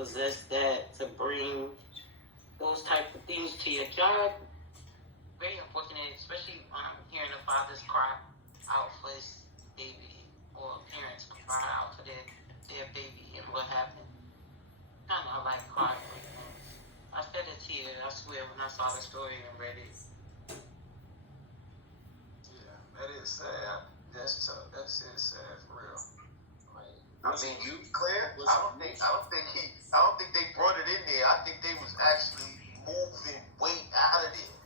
possess that to bring those type of things to your job. Very unfortunate, especially hearing the fathers cry out for his baby, or parents cry out for their baby and what happened. Kind of like cried. I shed a tear, I swear, when I saw the story and read it. Yeah, that is sad. That's tough. That's sad for real. I mean, you clear? I don't think they brought it in there. I think they was actually moving weight out of there.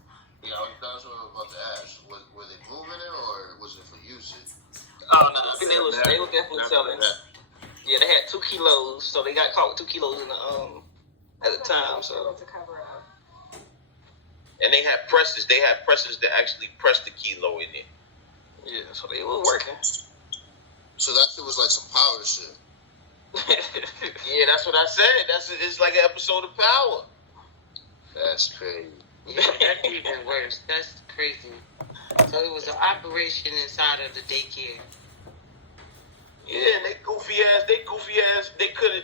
Yeah, that's what I was about to ask. Were they moving it, or was it for usage? Oh no, I think they were definitely selling. Yeah, they had 2 kilos, so they got caught with 2 kilos in the at the time. So to cover up. And they had presses. They had presses that actually pressed the kilo in there. yeah, so they were working. So that shit was like some power shit. Yeah, that's what I said. It's like an episode of Power. That's crazy. Yeah, that's even worse. That's crazy. So it was an operation inside of the daycare. Yeah, and they goofy ass, they could have,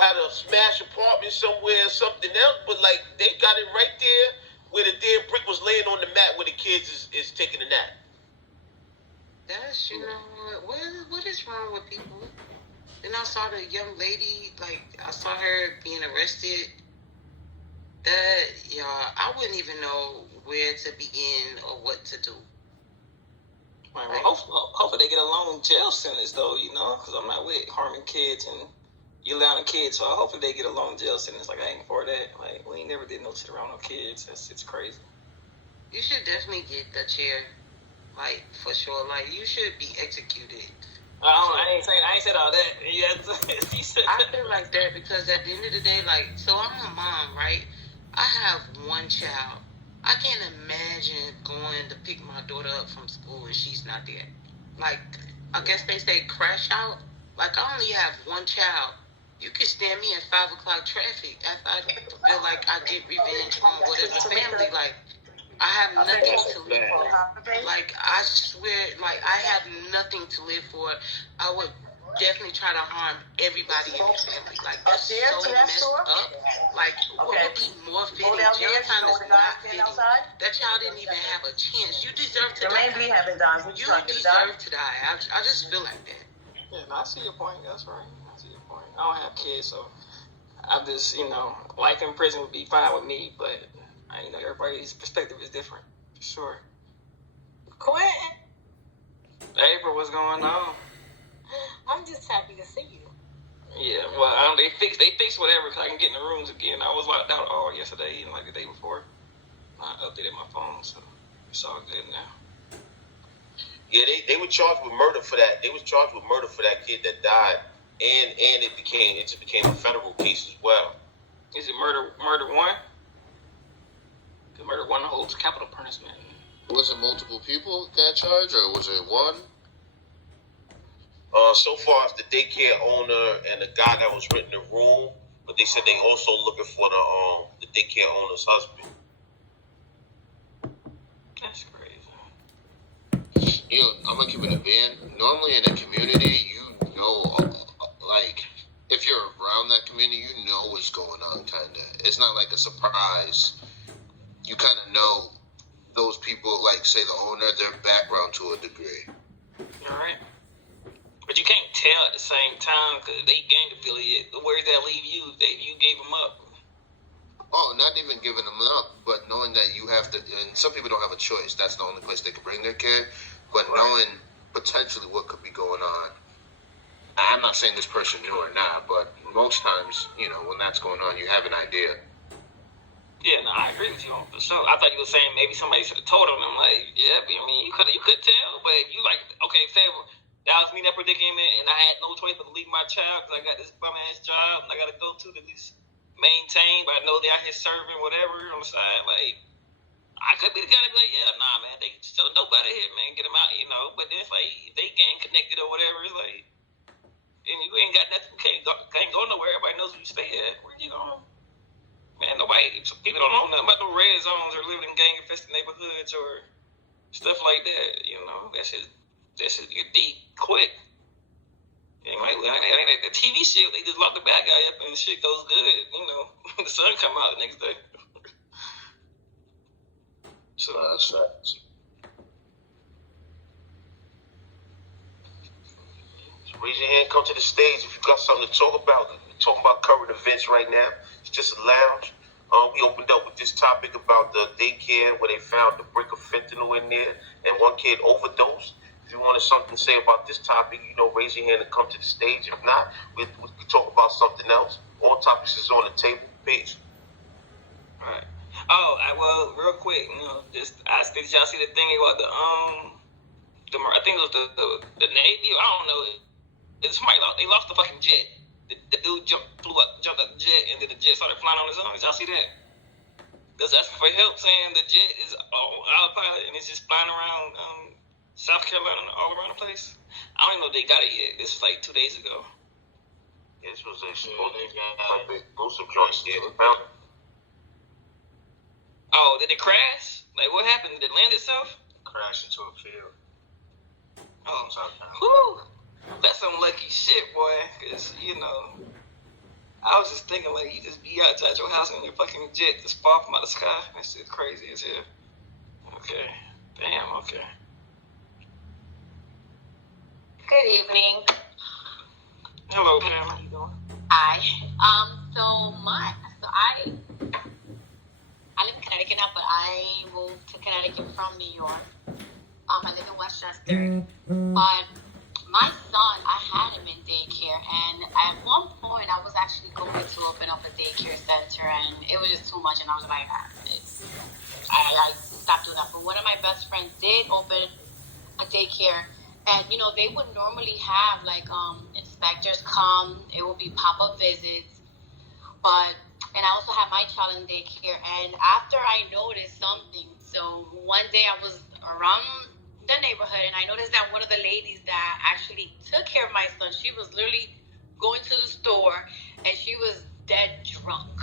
had a smash apartment somewhere or something else, but like they got it right there where the damn brick was laying on the mat where the kids is taking a nap. That's, what is wrong with people? Then I saw the young lady, I saw her being arrested. I wouldn't even know where to begin or what to do. Right, well, hopefully they get a long jail sentence, though, because I'm not with harming kids and you allowing kids, so hopefully they get a long jail sentence. Like, I ain't for that. Like, we ain't never did no shit around no kids. It's crazy. You should definitely get the chair, for sure. You should be executed. I ain't said all that. Yeah, I feel like that because at the end of the day, so I'm a mom, right? I have one child. I can't imagine going to pick my daughter up from school and she's not there. I guess they say crash out. I only have one child. You could stand me in 5 o'clock traffic. I feel like I get revenge on whatever family. I have nothing to live for. I swear, I have nothing to live for. I would definitely try to harm everybody in the family. That's so messed up. What would be more fitting? Jail time is not fitting. That child didn't even have a chance. You deserve to die. You deserve to die. I just feel like that. Yeah, I see your point. That's right. I see your point. I don't have kids, so I just, life in prison would be fine with me, but, everybody's perspective is different, for sure. Quentin. April, what's going on? I'm just happy to see you. Yeah, well, they fixed whatever, because I can get in the rooms again. I was locked out all yesterday and the day before. I updated my phone, so it's all good now. Yeah, they were charged with murder for that. They was charged with murder for that kid that died, and it just became a federal case as well. Is it murder one? Because murder one holds capital punishment. Was it multiple people that charged, or was it one? So far as the daycare owner and the guy that was renting the room, but they said they also looking for the daycare owner's husband. That's crazy. I'm gonna keep it a band. Normally in a community, if you're around that community, you know what's going on, kinda. It's not like a surprise. You kind of know those people, say the owner, their background to a degree. All right. But you can't tell at the same time because they gang affiliate. Where does that leave you if you gave them up? Oh, not even giving them up, but knowing that you have to, and some people don't have a choice. That's the only place they can bring their kid. But knowing potentially what could be going on. I'm not saying this person knew or not, but most times, when that's going on, you have an idea. Yeah, no, I agree with you for sure. I thought you were saying maybe somebody should have told them. I'm like, yeah, but, you could tell, but you okay, say that was me in that predicament, and I had no choice but to leave my child because I got this bum ass job and I got to go to at least maintain, but I know they're out here serving whatever on the side. I could be the guy to be like, yeah, nah, man, they still dope out of here, man, get them out, But then it's if they gang connected or whatever, it's and you ain't got nothing, can't go nowhere. Everybody knows where you stay at. Where you going? Man, people don't know nothing about no red zones or living in gang-infested neighborhoods or stuff like that. That shit get deep quick. The TV shit, they just lock the bad guy up and shit goes good. You know, the sun come out the next day. So That's right. Raise your hand, come to the stage if you got something to talk about. We're talking about current events right now. It's just a lounge. We opened up with this topic about the daycare where they found the brick of fentanyl in there and one kid overdosed. If you wanted something to say about this topic, raise your hand and come to the stage. If not, we can talk about something else. All topics is on the table. Peace. all right. Oh, well, real quick, did y'all see the thing about I think it was the Navy. I don't know. They lost the fucking jet. The dude jumped out the jet, and then the jet started flying on his own. Did y'all see that? Just asking for help, saying the jet is autopilot and it's just flying around South Carolina, all around the place. I don't even know if they got it yet. This was like 2 days ago. Yeah, this was a exclusive joint. Yeah, Oh, did it crash? Like, what happened? Did it land itself? Crash into a field. Oh, whew. That's some lucky shit, boy. Because, I was just thinking, like, you just be outside your house and your fucking jet just fall from out of the sky. That shit's crazy as hell. Okay. Damn, okay. Good evening. Hello, Pam. How you doing? Hi. So I live in Connecticut now, but I moved to Connecticut from New York. I live in Westchester. But my son, I had him in daycare, and at one point I was actually going to open up a daycare center, and it was just too much, and I was like, I stopped doing that. But one of my best friends did open a daycare, and they would normally have like inspectors come. It would be pop-up visits, and I also had my child in daycare, and after I noticed something, so one day I was around the neighborhood, and I noticed that one of the ladies that actually took care of my son, she was literally going to the store, and she was dead drunk.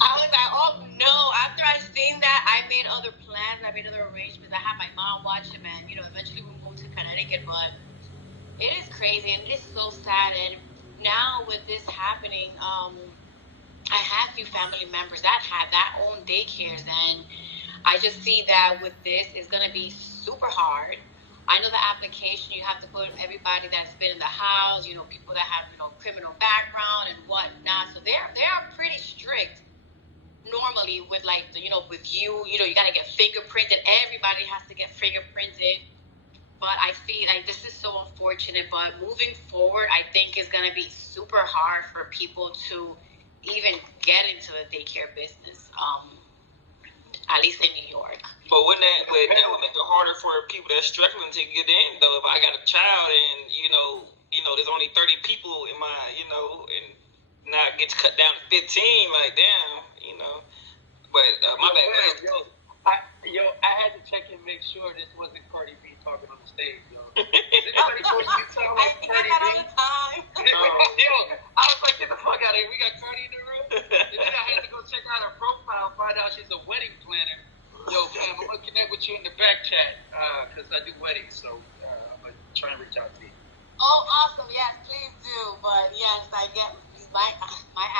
I was like, oh no. After I seen that, I made other plans, I made other arrangements. I had my mom watch him, and eventually we moved to Connecticut. But it is crazy, and it is so sad. And now with this happening, I have a few family members that have that own daycares, and I just see that with this, it's going to be super hard. I know the application, you have to put everybody that's been in the house, people that have, criminal background and whatnot. So they are pretty strict normally with with you, you got to get fingerprinted. Everybody has to get fingerprinted. But I see, this is so unfortunate. But moving forward, I think it's going to be super hard for people to even get into the daycare business. At least in New York. But that would make it harder for people that's struggling to get in, though. If I got a child and, there's only 30 people in my, and now it gets cut down to 15, like, damn, But, my bad. I had to check and make sure this wasn't Cardi B talking on the stage, yo. Is anybody supposed to be talking I with think Cardi that B? all the time. Yo, I was like, get the fuck out of here. We got Cardi in the room. And then I had to go check out her profile, find out she's a wedding planner. Yo, fam, I'm going to connect with you in the back chat because I do weddings. So I'm going to try and reach out to you. Oh, awesome. Yes, please do. But yes, I get my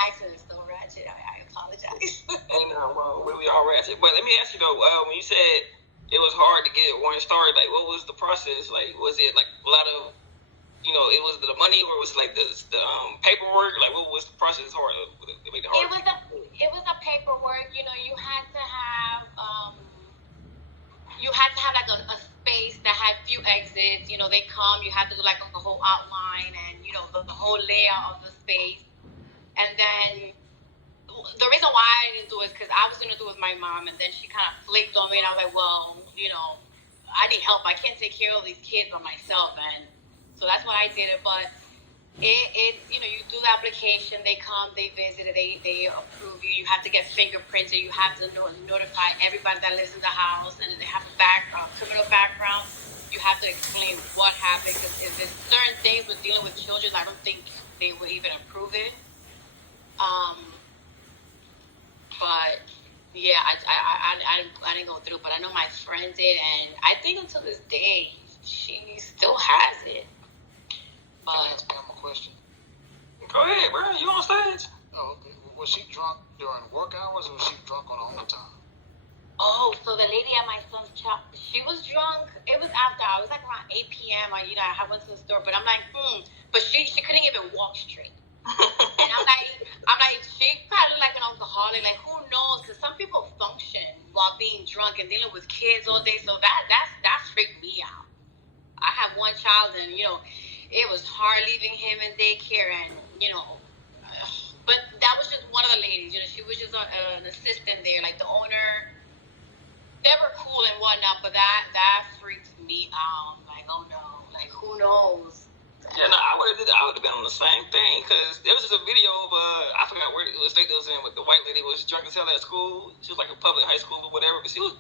accent is so ratchet. I apologize. And, we all ratchet. But let me ask you, though, when you said it was hard to get one started, like, what was the process? Like, was it, like, a lot of, it was the money, or was it, like, the paperwork? Like, what was the process hard? It was a paperwork. You had to have like a space that had few exits. They come. You have to do like a whole outline and the whole layout of the space. And then the reason why I didn't do it is because I was gonna do it with my mom, and then she kind of flipped on me, and I was like, well, I need help. I can't take care of these kids by myself, and so that's why I did it. But it you do the application, they come, they visit, they approve you. You have to get fingerprinted. You have to notify everybody that lives in the house, and they have a criminal background. You have to explain what happened, because if there's certain things with dealing with children, I don't think they would even approve it. But yeah, I didn't go through, but I know my friend did, and I think until this day she still has it. But ask Pam a question? Go ahead, bro. You on stage? Oh, okay. Was she drunk during work hours or was she drunk on her own time? oh, so the lady at my son's child, she was drunk. It was after. I was like around 8 p.m. I went to the store, but I'm like, But she couldn't even walk straight. And I'm like, she probably like an alcoholic. Like, who knows? Because some people function while being drunk and dealing with kids all day. So that freaked me out. I have one child, and it was hard leaving him in daycare, and but that was just one of the ladies. She was just an assistant there, like the owner. They were cool and whatnot, but that freaked me out. Like, oh no, like who knows? Yeah, no, I would have been on the same thing because there was just a video of I forgot where the state that was in, but the white lady was drunk as hell at school. She was like a public high school or whatever, but she was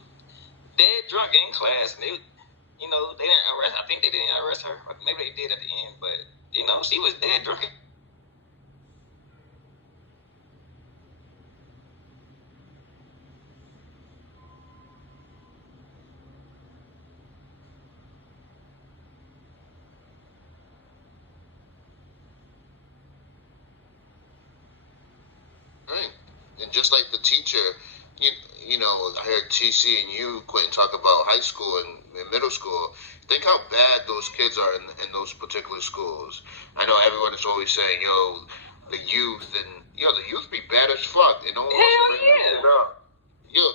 dead drunk in class, and they didn't arrest. I think they didn't arrest her, or maybe they did at the end, but she was dead drunk. Right. And just like the teacher, I heard TC and you, Quentin, talk about high school and middle school. Think how bad those kids are in those particular schools. I know everyone is always saying, the youth, and, the youth be bad as fuck. They don't want to bring it up.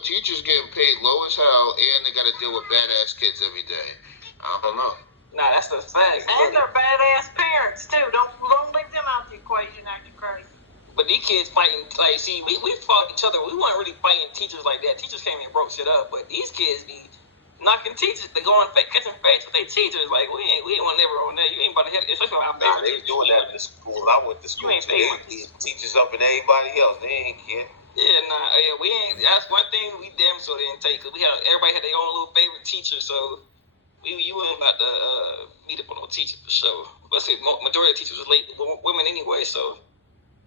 Teachers getting paid low as hell, and they got to deal with badass kids every day. I don't know. Nah, that's the fact. And they're badass parents, too. Don't leave them out the equation acting crazy. But these kids fighting, like, see, we fought each other. We weren't really fighting teachers like that. Teachers came and broke shit up. But these kids be knocking teachers. They going catching fights with their teachers. Like, we ain't never on that. You ain't about to hit, especially on our They was doing that in the school. I went to school. You ain't They staying. teachers up and everybody else. They ain't care. Yeah, we ain't. That's one thing we damn sure didn't take. Cause everybody had their own little favorite teacher. So you wasn't about to meet up on no teacher for sure. But see, majority of teachers was late women anyway. So.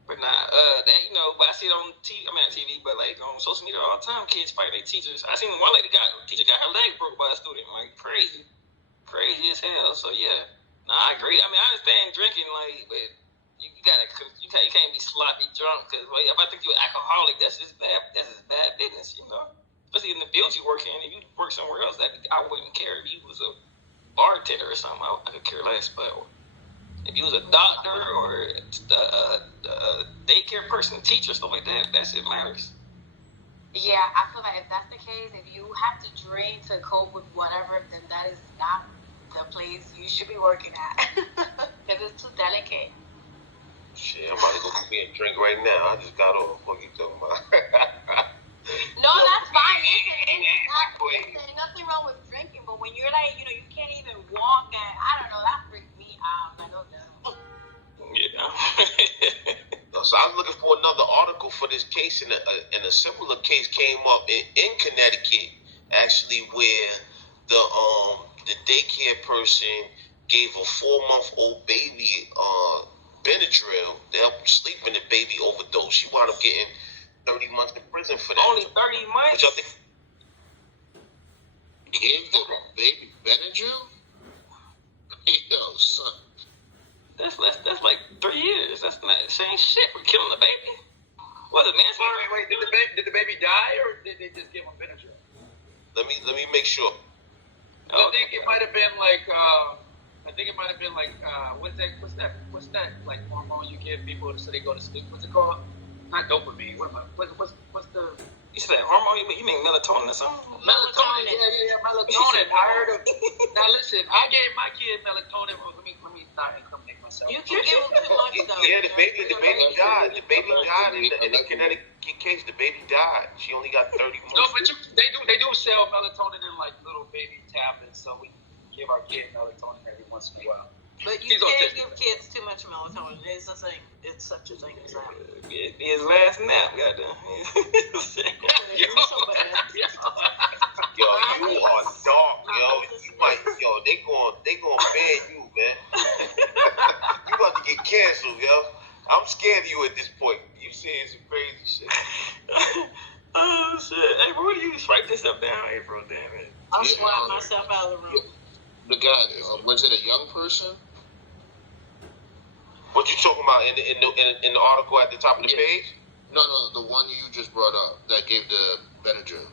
But but I see it on TV. I mean, not TV, but like on social media all the time. Kids fighting their teachers. I seen one lady teacher got her leg broke by a student. Like crazy as hell. So yeah, I agree. I mean, I understand drinking, like, but you can't be sloppy drunk. Cause if I think you're an alcoholic, that's just bad. That's just bad business, Especially in the field you work in. If you work somewhere else, I wouldn't care if you was a bartender or something. I could care less, but. If you was a doctor or a daycare person, teacher, stuff like that, that shit matters. Yeah, I feel like if that's the case, if you have to drink to cope with whatever, then that is not the place you should be working at. Because it's too delicate. Shit, I'm about to go get me a drink right now. I just got off. What you talking about? No, that's fine. There's nothing wrong with drinking, but when you're like, you can't even walk, and I don't know, that freaked me out. I don't know. Yeah. So I was looking for another article for this case, and a similar case came up in Connecticut, actually, where the daycare person gave a 4-month-old baby Benadryl to help sleep, and the baby overdose. She wound up getting 30 months in prison for that. Only 30 months? Which I think. Gave the baby Benadryl? Son. That's like 3 years. That's not the same shit for killing a baby. Was it manslaughter? Wait, did the baby die or did they just give him Benadryl? Let me make sure. I think it might have been like what's that like hormone you give people so they go to sleep? What's it called? Not dopamine. What's the You said hormone? You mean melatonin or something? melatonin? Yeah, melatonin. I heard of. Now listen, I gave my kid melatonin. Let me not incriminate myself. You can give them too much, though. Yeah, the baby died. The baby died in the Connecticut case. The baby died. She only got 30 months. No, but they do sell melatonin in like little baby tablets, so we give our kid melatonin every once in a while. But you can't give kids too much melatonin. It's a thing. It's such a thing as that. Be his last nap, goddamn. Yo, you are dark, yo. They going ban you, man. You about to get canceled, yo. I'm scared of you at this point. You saying some crazy shit. Oh shit! Hey, bro, do you write this stuff down, April? Damn it. I'll slide myself out of the room. The guy, was it a young person? What you talking about in the article at the top of the page? No, the one you just brought up that gave the Benadryl.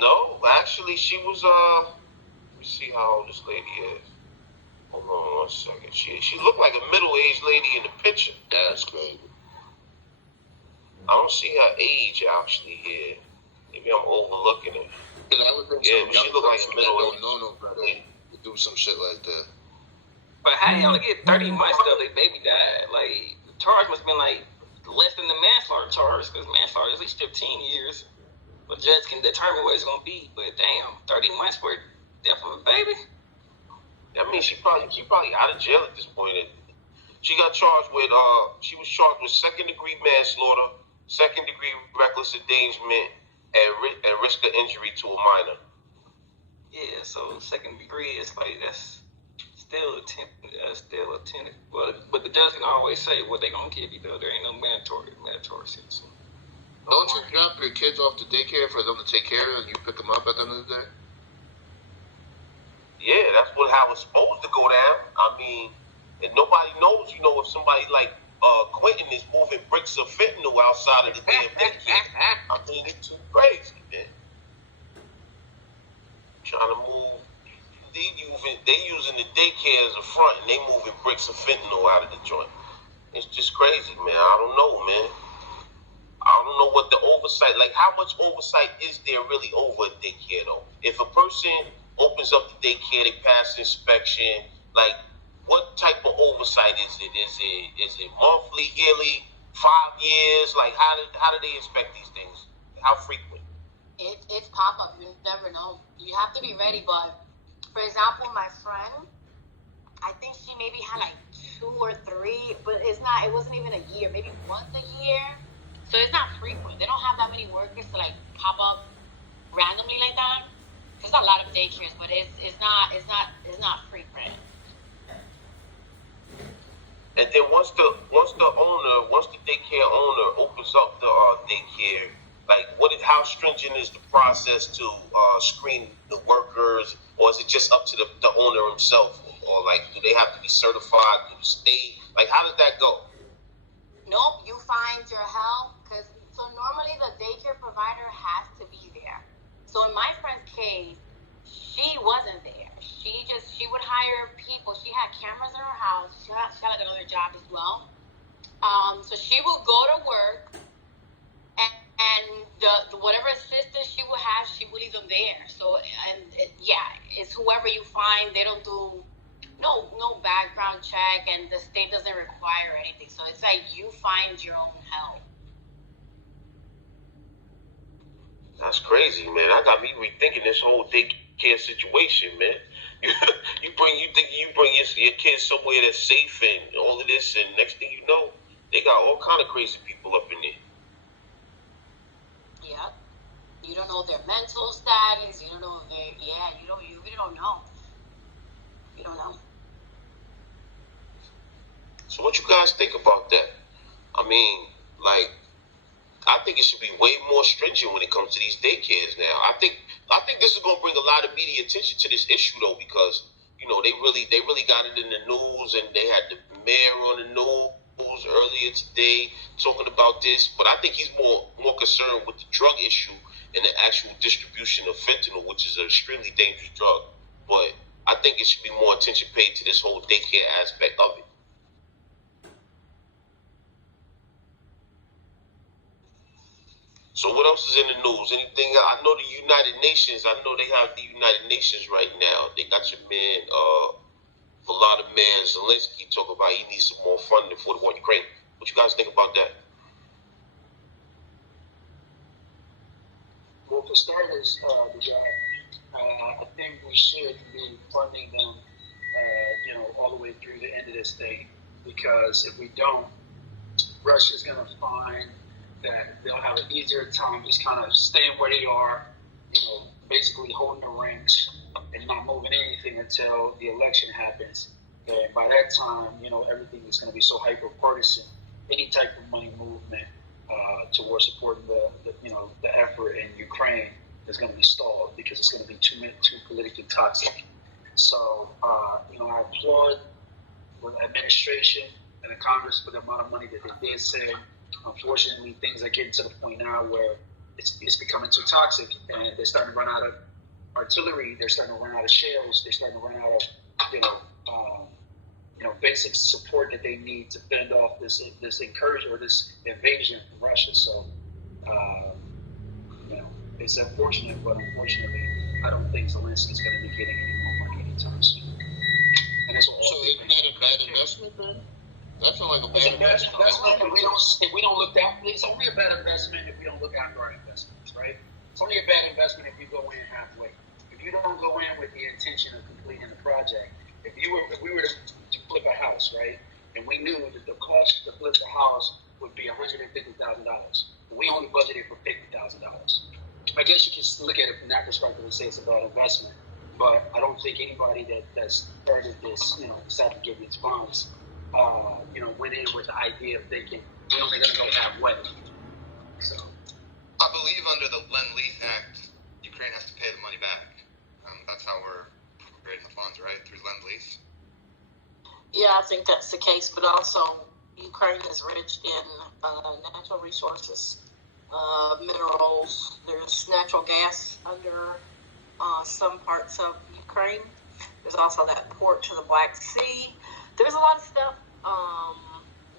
No, actually, she was let me see how old this lady is. Hold on 1 second. She looked like a middle-aged lady in the picture. That's great. I don't see her age actually here. Maybe I'm overlooking it. I would think Yeah, but she looked like a middle-aged. Don't know no better to do some shit like that. But how do y'all get 30 months though? The baby died. Like the charge must have been like less than the manslaughter charge, because manslaughter is at least 15 years. But judge can determine what it's gonna be. But damn, 30 months for death of a baby. I mean, she probably out of jail at this point. She got charged with she was charged with second-degree manslaughter, second-degree reckless endangerment, and risk of injury to a minor. Yeah, so second degree is like that's still attempted. But the judge can always say what they gonna give you though. There ain't no mandatory sentence. Don't you drop your kids off to daycare for them to take care of, and you pick them up at the end of the day? Yeah, that's how it's supposed to go down. I mean, and nobody knows, if somebody like Quentin is moving bricks of fentanyl outside of the damn daycare. I mean, it's too crazy, man. Trying to move, they using the daycare as a front, and they moving bricks of fentanyl out of the joint. It's just crazy, man. I don't know, man. I don't know what the oversight, like how much oversight is there really over a daycare though? If a person opens up the daycare, they pass inspection, like what type of oversight is it? Is it monthly, yearly, 5 years? Like how do they inspect these things? How frequent? It's pop-up. You never know. You have to be ready. But for example, my friend, I think she maybe had like 2 or 3, but it wasn't even a year, maybe once a year. So it's not frequent. They don't have that many workers to like pop up randomly like that. There's a lot of daycares, but it's not frequent. And then once the daycare owner opens up the daycare, like how stringent is the process to screen the workers, or is it just up to the owner himself, or like do they have to be certified through the state? Like how does that go? Nope, you find your help, so normally the daycare provider has to be there. So in my friend's case, she wasn't there. She would hire people. She had cameras in her house. She had like another job as well. So she would go to work, and the whatever assistance she would have, she would leave them there. So it's whoever you find. They don't do no background check, and the state doesn't require anything. So it's like you find your own help. That's crazy, man. I got me rethinking this whole daycare situation, man. You bring your kids somewhere that's safe and all of this, and next thing you know, they got all kind of crazy people up in there. Yeah, you don't know their mental status. You don't know you really don't know. You don't know. So what you guys think about that? I mean, like, I think it should be way more stringent when it comes to these daycares now. I think this is going to bring a lot of media attention to this issue though, because they really got it in the news, and they had the mayor on the news earlier today talking about this. But I think he's more concerned with the drug issue and the actual distribution of fentanyl, which is an extremely dangerous drug. But I think it should be more attention paid to this whole daycare aspect of it. So what else is in the news? Anything? I know the United Nations. I know they have the United Nations right now. They got your man, Volodymyr Zelensky, talk about he needs some more funding for the war in Ukraine. What you guys think about that? Well, for starters, I think we should be funding them, all the way through the end of this thing, because if we don't, Russia's going to find that they'll have an easier time just kind of staying where they are, basically holding the ranks and not moving anything until the election happens. And by that time, everything is going to be so hyper-partisan. Any type of money movement towards supporting the effort in Ukraine is going to be stalled, because it's going to be too politically toxic. So, I applaud administration and the Congress for the amount of money that they did send. Unfortunately, things are getting to the point now where it's becoming too toxic, and they're starting to run out of artillery. They're starting to run out of shells. They're starting to run out of basic support that they need to fend off this incursion or this invasion from Russia. So, it's unfortunate, but unfortunately, I don't think Zelensky's going to be getting any more money anytime soon. And it's all So isn't that a bad investment then? That sounds like a bad investment. If we don't look out, it's only a bad investment if we don't look after our investments, right? It's only a bad investment if you go in halfway. If you don't go in with the intention of completing the project, if we were to flip a house, right, and we knew that the cost to flip the house would be $150,000, but we only budgeted for $50,000. I guess you can look at it from that perspective and say it's a bad investment, but I don't think anybody that's started this, decided to give these funds, went in with the idea of thinking we're only going to go halfway. So, I believe under the Lend-Lease Act, Ukraine has to pay the money back. That's how we're creating the funds, right? Through Lend-Lease. Yeah, I think that's the case, but also Ukraine is rich in natural resources, minerals. There's natural gas under some parts of Ukraine. There's also that port to the Black Sea. There's a lot of stuff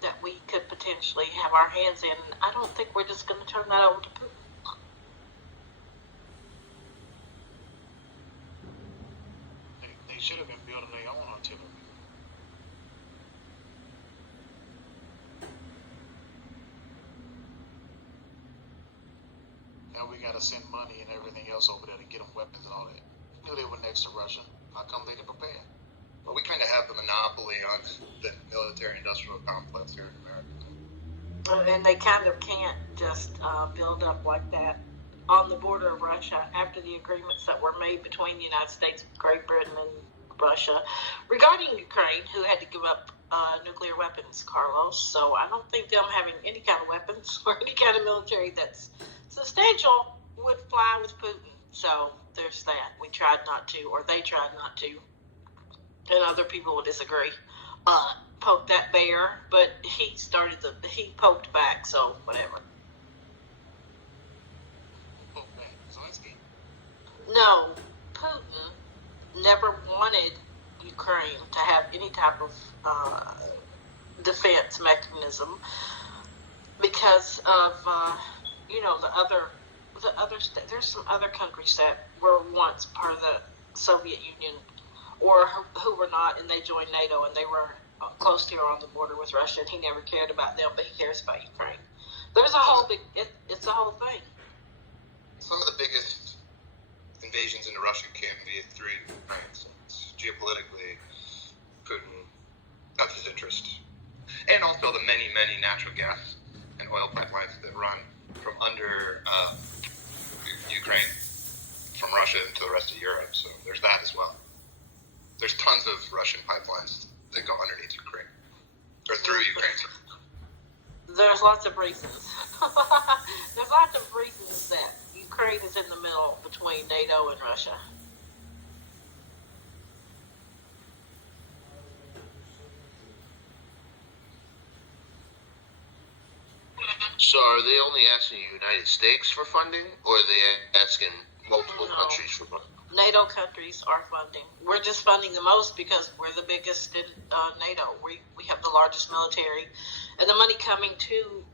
that we could potentially have our hands in. I don't think we're just going to turn that over to Putin. They should have been building their own artillery. Now we got to send money and everything else over there to get them weapons and all that. We knew they were next to Russia. How come they didn't prepare? Well, we kind of have the monopoly on the military-industrial complex here in America. And they kind of can't just build up like that on the border of Russia after the agreements that were made between the United States, Great Britain, and Russia regarding Ukraine, who had to give up nuclear weapons, Carlos. So I don't think them having any kind of weapons or any kind of military that's substantial would fly with Putin. So there's that. We tried not to, or they tried not to. And other people would disagree. Poke that bear, but he poked back, so whatever. Poke back. Zelensky? No, Putin never wanted Ukraine to have any type of defense mechanism because of there's some other countries that were once part of the Soviet Union or who were not, and they joined NATO, and they were close here on the border with Russia, and he never cared about them, but he cares about Ukraine. There's a whole it's a whole thing. Some of the biggest invasions into Russia can be through Ukraine. So geopolitically, Putin, that's his interest. And also the many, many natural gas and oil pipelines that run from under Ukraine, from Russia into the rest of Europe. So there's that as well. There's tons of Russian pipelines that go underneath Ukraine, or through Ukraine. There's lots of reasons. There's lots of reasons that Ukraine is in the middle between NATO and Russia. So are they only asking the United States for funding, or are they asking multiple countries for funding? NATO countries are funding. We're just funding the most because we're the biggest in NATO. We have the largest military. And the money coming to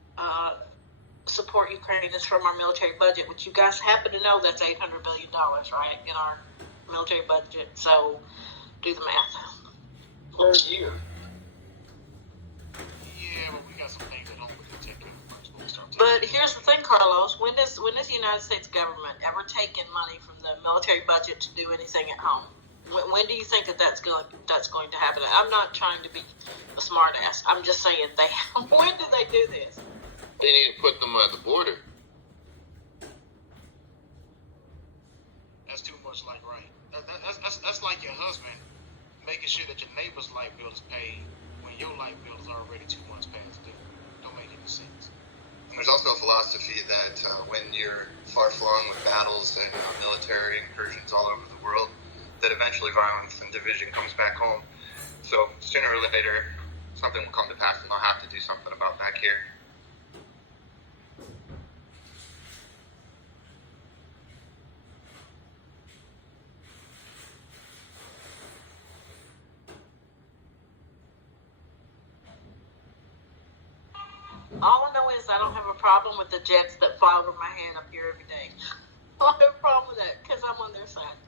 support Ukraine is from our military budget, which you guys happen to know that's $800 billion, right, in our military budget. So do the math. Per year. Yeah, but we got some things that don't really take care of much. But here's the thing, Carlos. When does the United States government ever take in money from the military budget to do anything at home? When do you think that's going to happen? I'm not trying to be a smart ass. I'm just saying when do they do this? They need to put them at the border. That's too much like right. That's like your husband making sure that your neighbor's light bill is paid when your light bill is already 2 months past due. Don't make any sense. And there's also a philosophy that when you're far-flung with battles and military incursions all over the world, that eventually violence and division comes back home. So sooner or later, something will come to pass, and they'll have to do something about back here. All I know is I don't have a problem with the jets that fly over my head up here every day. I don't have a problem with that because I'm on their side.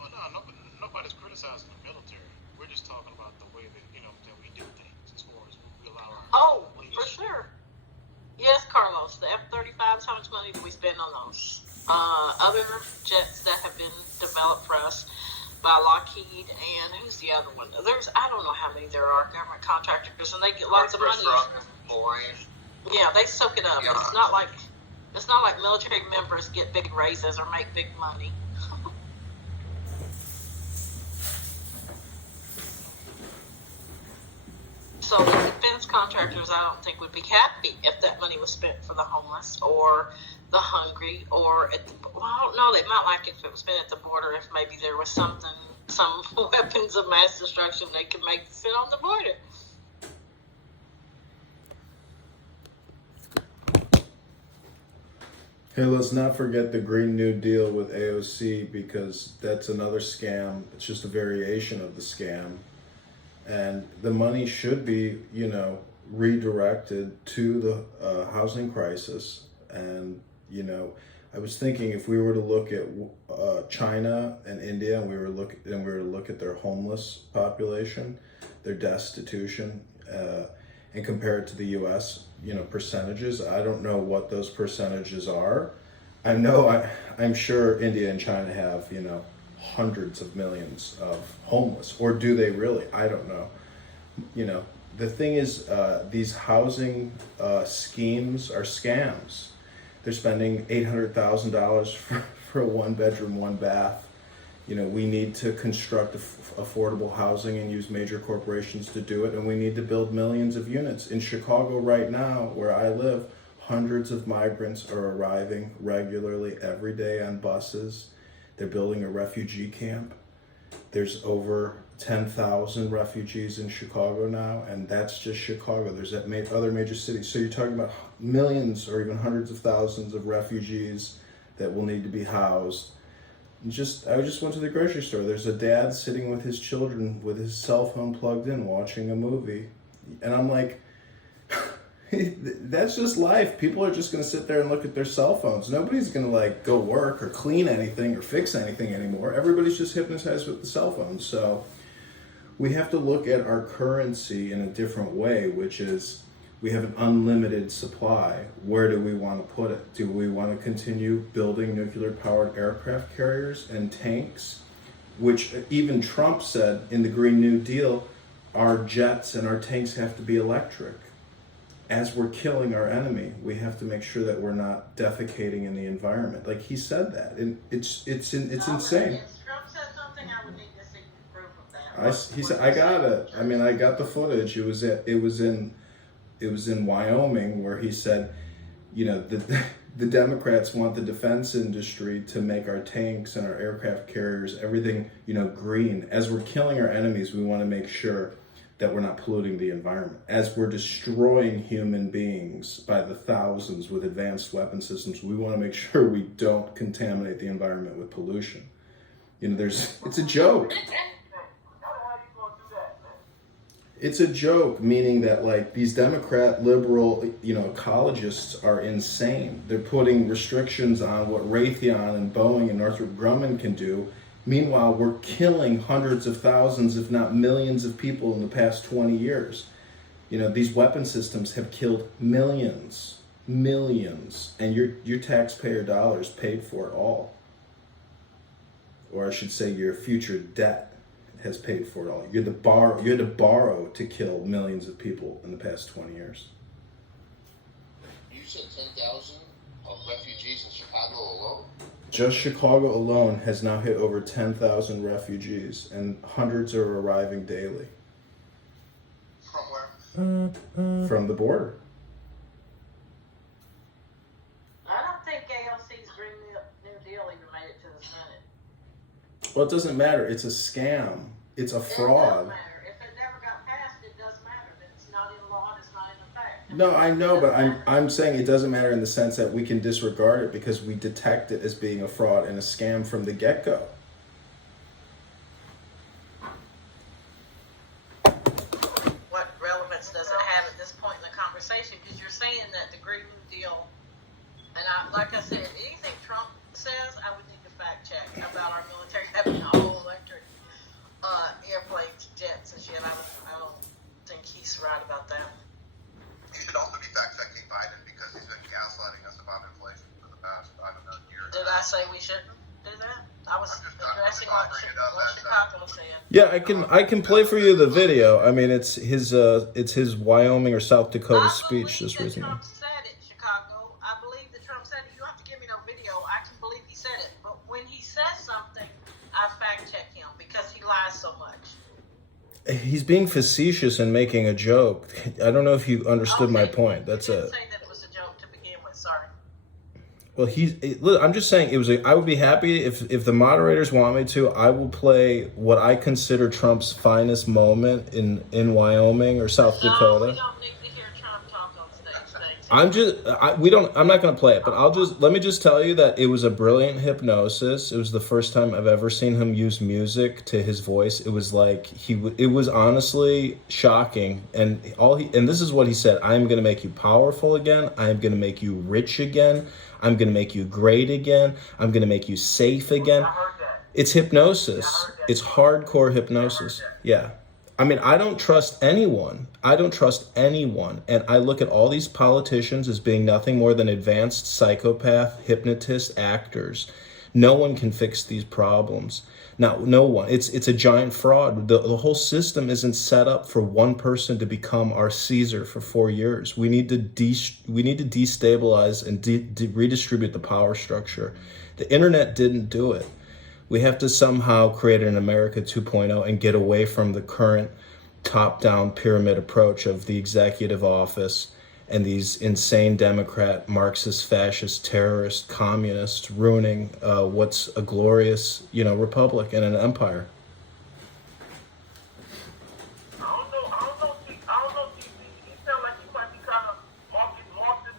Well, no, nobody's criticizing the military. We're just talking about the way that that we do things as far as we allow our. Oh, for sure. Yes, Carlos, the F-35s, how much money do we spend on those? Other jets that have been developed for us by Lockheed, and who's the other one? I don't know how many there are, government contractors, and they get lots of money. Yeah, they soak it up. Yeah. It's not like military members get big raises or make big money. So the defense contractors, I don't think, would be happy if that money was spent for the homeless or the hungry, or I don't know. They might like it if it was spent at the border. If maybe there was some weapons of mass destruction they could make sit on the border. Hey, let's not forget the Green New Deal with AOC, because that's another scam. It's just a variation of the scam. And the money should be, redirected to the housing crisis. And, I was thinking if we were to look at China and India, and we were to look at their homeless population, their destitution, and compare it to the U.S., percentages. I don't know what those percentages are. I'm sure India and China have, hundreds of millions of homeless, or do they really? I don't know. The thing is, these housing schemes are scams. They're spending $800,000 for a 1-bedroom, 1-bath. We need to construct affordable housing and use major corporations to do it, and we need to build millions of units. In Chicago right now, where I live, hundreds of migrants are arriving regularly every day on buses. They're building a refugee camp. There's over 10,000 refugees in Chicago now, and that's just Chicago. There's other major cities. So you're talking about millions or even hundreds of thousands of refugees that will need to be housed. I just went to the grocery store. There's a dad sitting with his children with his cell phone plugged in watching a movie. And I'm like, that's just life. People are just going to sit there and look at their cell phones. Nobody's going to go work or clean anything or fix anything anymore. Everybody's just hypnotized with the cell phone. So we have to look at our currency in a different way, which is we have an unlimited supply. Where do we want to put it? Do we want to continue building nuclear-powered aircraft carriers and tanks, which even Trump said in the Green New Deal, our jets and our tanks have to be electric. As we're killing our enemy, we have to make sure that we're not defecating in the environment. He said that, and it's insane. If Trump said something, I would need to see proof of that. He said, I got it. I got the footage. It was in Wyoming, where he said, the Democrats want the defense industry to make our tanks and our aircraft carriers, everything, green. As we're killing our enemies, we want to make sure that we're not polluting the environment. As we're destroying human beings by the thousands with advanced weapon systems, we want to make sure we don't contaminate the environment with pollution. It's a joke. It's a joke, meaning that these Democrat liberal, ecologists are insane. They're putting restrictions on what Raytheon and Boeing and Northrop Grumman can do. Meanwhile, we're killing hundreds of thousands, if not millions of people in the past 20 years. These weapon systems have killed millions, and your taxpayer dollars paid for it all. Or I should say your future debt has paid for it all. You had to borrow to kill millions of people in the past 20 years. You said 10,000 of refugees in Chicago alone? Just Chicago alone has now hit over 10,000 refugees, and hundreds are arriving daily. From where? From the border. I don't think AOC's Green New Deal even made it to the Senate. Well, it doesn't matter. It's a scam. It's a fraud. It does matter. If it never got passed, it does matter. It's not in law. It's not in effect. No, I know, but I'm saying it doesn't matter in the sense that we can disregard it because we detect it as being a fraud and a scam from the get-go. What relevance does it have at this point in the conversation? Because you're saying that the Green New Deal, and like I said, anything Trump says, I would need to fact check about our military having all electric airplanes, jets, and shit. I don't think he's right about that. You should also be fact checking Biden because he's been gaslighting us about inflation for the past, I don't know, year. Did I say we shouldn't do that? I was addressing what Chicago said. Yeah, I can play for you the video. I mean, it's his Wyoming or South Dakota speech this recently. Trump said it, Chicago. I believe that Trump said it. You don't have to give me no video. I can believe he said it. But when he says something, I fact check him because he lies so much. He's being facetious and making a joke. I don't know if you understood my point. That's it. Say that it was a joke to begin with. Sorry. Well, I'm just saying I would be happy if the moderators want me to. I will play what I consider Trump's finest moment in Wyoming or South Dakota. We don't need to hear Trump talk on stage. I'm not going to play it, but let me just tell you that it was a brilliant hypnosis. It was the first time I've ever seen him use music to his voice. It was like it was honestly shocking. And this is what he said: I am going to make you powerful again. I am going to make you rich again. I'm going to make you great again. I'm going to make you safe again. It's hypnosis. It's hardcore hypnosis. Yeah. I mean, I don't trust anyone. And I look at all these politicians as being nothing more than advanced psychopath, hypnotist actors. No one can fix these problems. Now, no one. It's a giant fraud. The whole system isn't set up for one person to become our Caesar for 4 years. We need to destabilize and redistribute the power structure. The internet didn't do it. We have to somehow create an America 2.0 and get away from the current top-down pyramid approach of the executive office and these insane Democrat, Marxist, fascist, terrorist, communists ruining what's a glorious, republic and an empire. I don't know, TC. He sound like he might be kind of Marxist,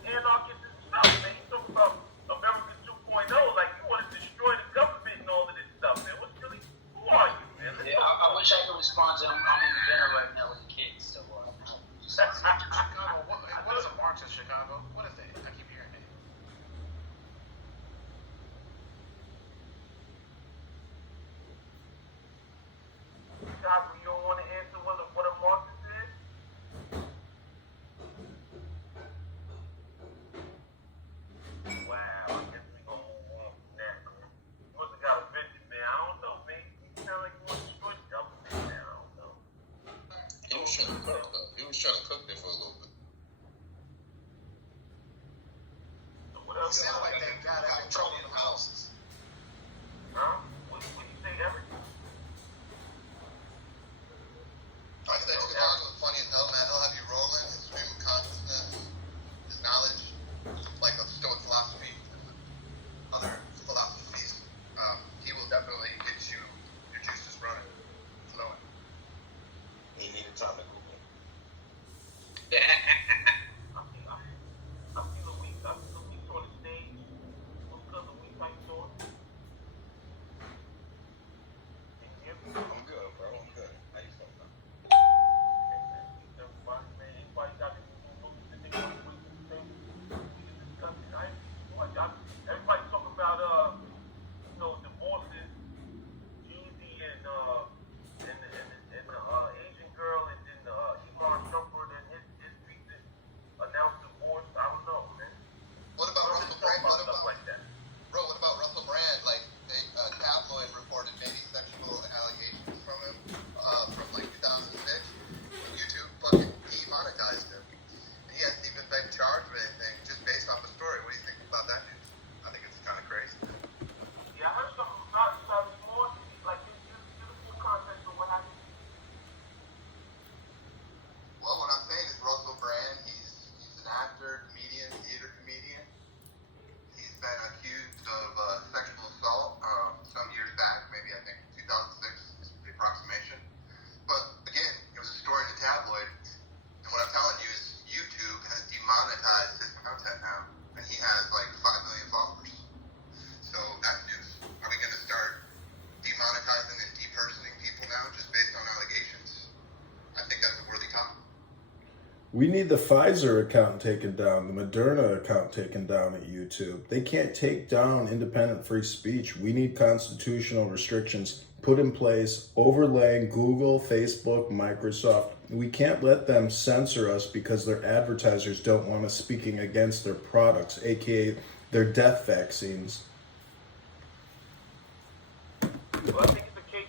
anarchist and stuff, man. He talking about America 2.0, like you want to destroy the government and all of this stuff, man. Who are you, man? Yeah, I wish I could respond to him. I'm in the dinner right now with the kids, so Chicago, what is a Marxist Chicago? What is that? I keep hearing that. Chicago, you don't want to answer what a Marxist is? Wow, I guess we gonna move on from that. You must have got offended, man. I don't know, man. You sound like you want to destroy the government, man. I don't know. He was trying to cook, though. He was trying to cook there for a little bit. It sounded like that guy that controlling the houses. Huh? What do you think, Eric? I think Chicago is funny as hell, man. He'll have you rolling, his stream of consciousness, his knowledge, like of Stoic philosophy, other philosophies. He will definitely get your juices running, flowing. He needed time to Google. We need the Pfizer account taken down, the Moderna account taken down at YouTube. They can't take down independent free speech. We need constitutional restrictions put in place, overlaying Google, Facebook, Microsoft. We can't let them censor us because their advertisers don't want us speaking against their products, aka their death vaccines. Well, I think it's a case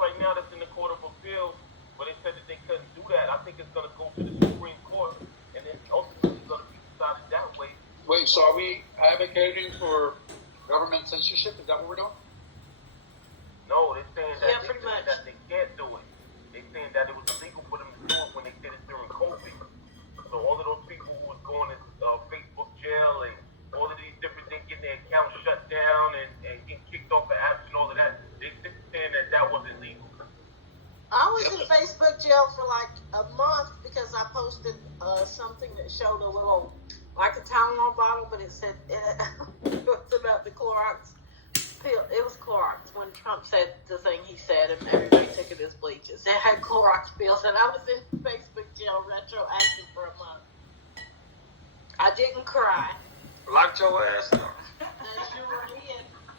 right now that's in the Court of Appeal where they said that they couldn't do that. I think it's going to go to the Supreme Court, and then ultimately it's going to be decided that way. Wait, so are we advocating for government censorship? Is that what we're doing? No, they're saying that, pretty much. that they can't do it. They're saying that it was illegal for them to do it when they did it during COVID. So all of those people who was going to Facebook jail and all of these different things, getting their accounts shut down and getting kicked off the apps and all of that, they're saying that was illegal. I was in Facebook jail for like a month because I posted something that showed a little, like a Tylenol bottle, but it said it was about the Clorox pill. It was Clorox when Trump said the thing he said, and everybody took it as bleaches. It had Clorox pills, and I was in Facebook jail retroactive for a month. I didn't cry. Locked your ass up.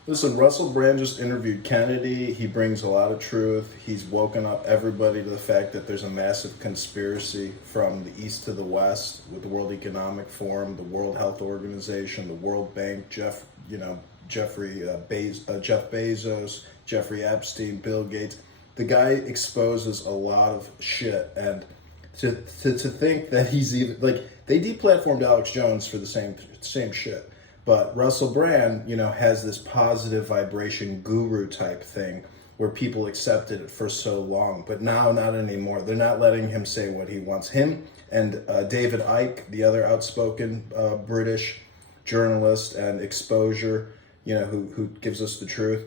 Listen, Russell Brand just interviewed Kennedy. He brings a lot of truth. He's woken up everybody to the fact that there's a massive conspiracy from the east to the west with the World Economic Forum, the World Health Organization, the World Bank, Jeff Bezos, Jeffrey Epstein, Bill Gates. The guy exposes a lot of shit, and to think that he's even like, they deplatformed Alex Jones for the same shit. But Russell Brand, has this positive vibration guru type thing where people accepted it for so long, but now not anymore. They're not letting him say what he wants. Him and David Icke, the other outspoken British journalist and exposure, who gives us the truth.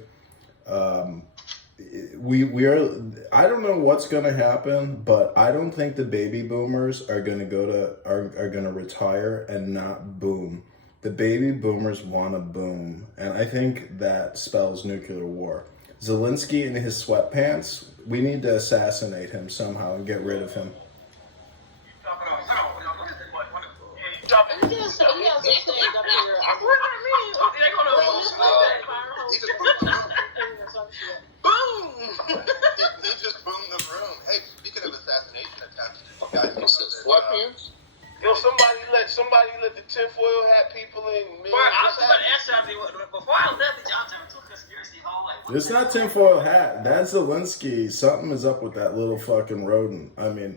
We are. I don't know what's going to happen, but I don't think the baby boomers are going to are going to retire and not boom. The baby boomers want to boom, and I think that spells nuclear war. Zelensky in his sweatpants, we need to assassinate him somehow and get rid of him. Boom! He just boomed the room. Hey, speaking of assassination attempts, guys, Sweatpants? Somebody let the tinfoil hat people in. Man, Bro, I was about to ask y'all, before I left, did y'all turn to a conspiracy hole? Like, It's not tinfoil hat. That's Zelensky. Something is up with that little fucking rodent. I mean,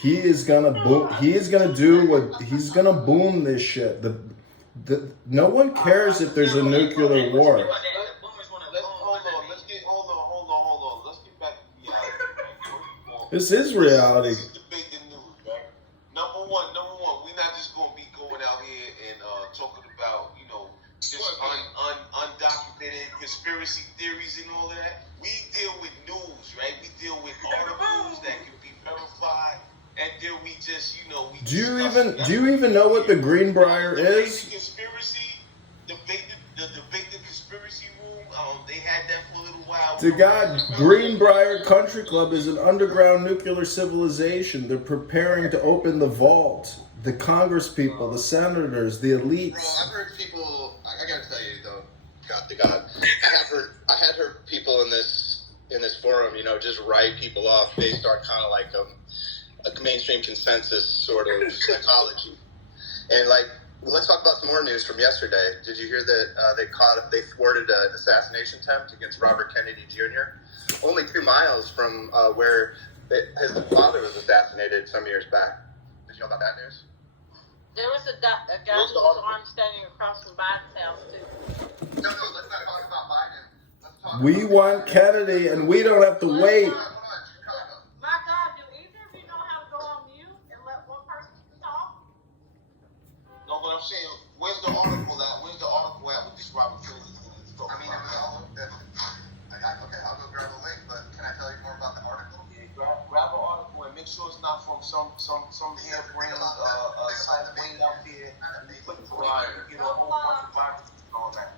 he is gonna boom. He is gonna do what he's gonna boom this shit. No one cares if there's a nuclear war. Hold on. Let's get back to reality. This is reality. This is debate the news, right? Number one, we're not just gonna be going out here and talking about, just undocumented conspiracy theories and all of that. We deal with news, right? We deal with articles that can be verified, and then we just, Do you even know what the Greenbrier is? The conspiracy, the conspiracy room. They had that for a little while. To God, Greenbrier Country Club is an underground nuclear civilization. They're preparing to open the vault. The Congress people, the senators, the elites. Bro, I've heard people. I gotta tell you though, God, I had heard people in this forum, just write people off based on kind of like a mainstream consensus sort of psychology. And let's talk about some more news from yesterday. Did you hear that they thwarted an assassination attempt against Robert Kennedy Jr. only 2 miles from where his father was assassinated some years back? Did you know about that news? There was a guy who was armed standing across from Biden's house, too. No, let's not talk about Biden. Let's talk We want Kennedy, and we don't have to wait. Hold on, Chicago. My God, do either of you know how to go on mute and let one person talk? No, but I'm saying, where's the article at? Where's the article at with this Robert Kennedy? I mean, it was all okay, I'll go grab a link, but can I tell you more about the article? Grab an article and make sure it's not from some harebrained site way out there. Get a whole bunch of viruses and all that.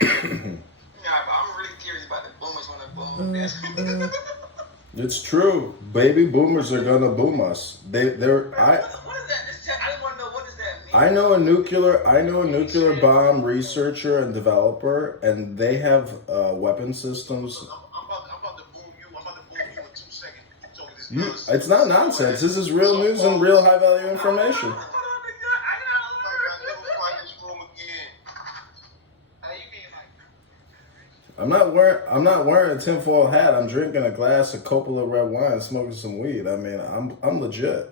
Nah, but I'm really curious about the boomers when they boom this. It's true. Baby boomers are gonna boom us. what is that? I know a nuclear bomb researcher and developer, and they have weapon systems. I'm about to boom you. I'm about to boom you in 2 seconds. You talking this nonsense. It's not nonsense. This is real news and real high value information. I'm not wearing a tinfoil hat. I'm drinking a glass of Coppola red wine, and smoking some weed. I mean, I'm legit.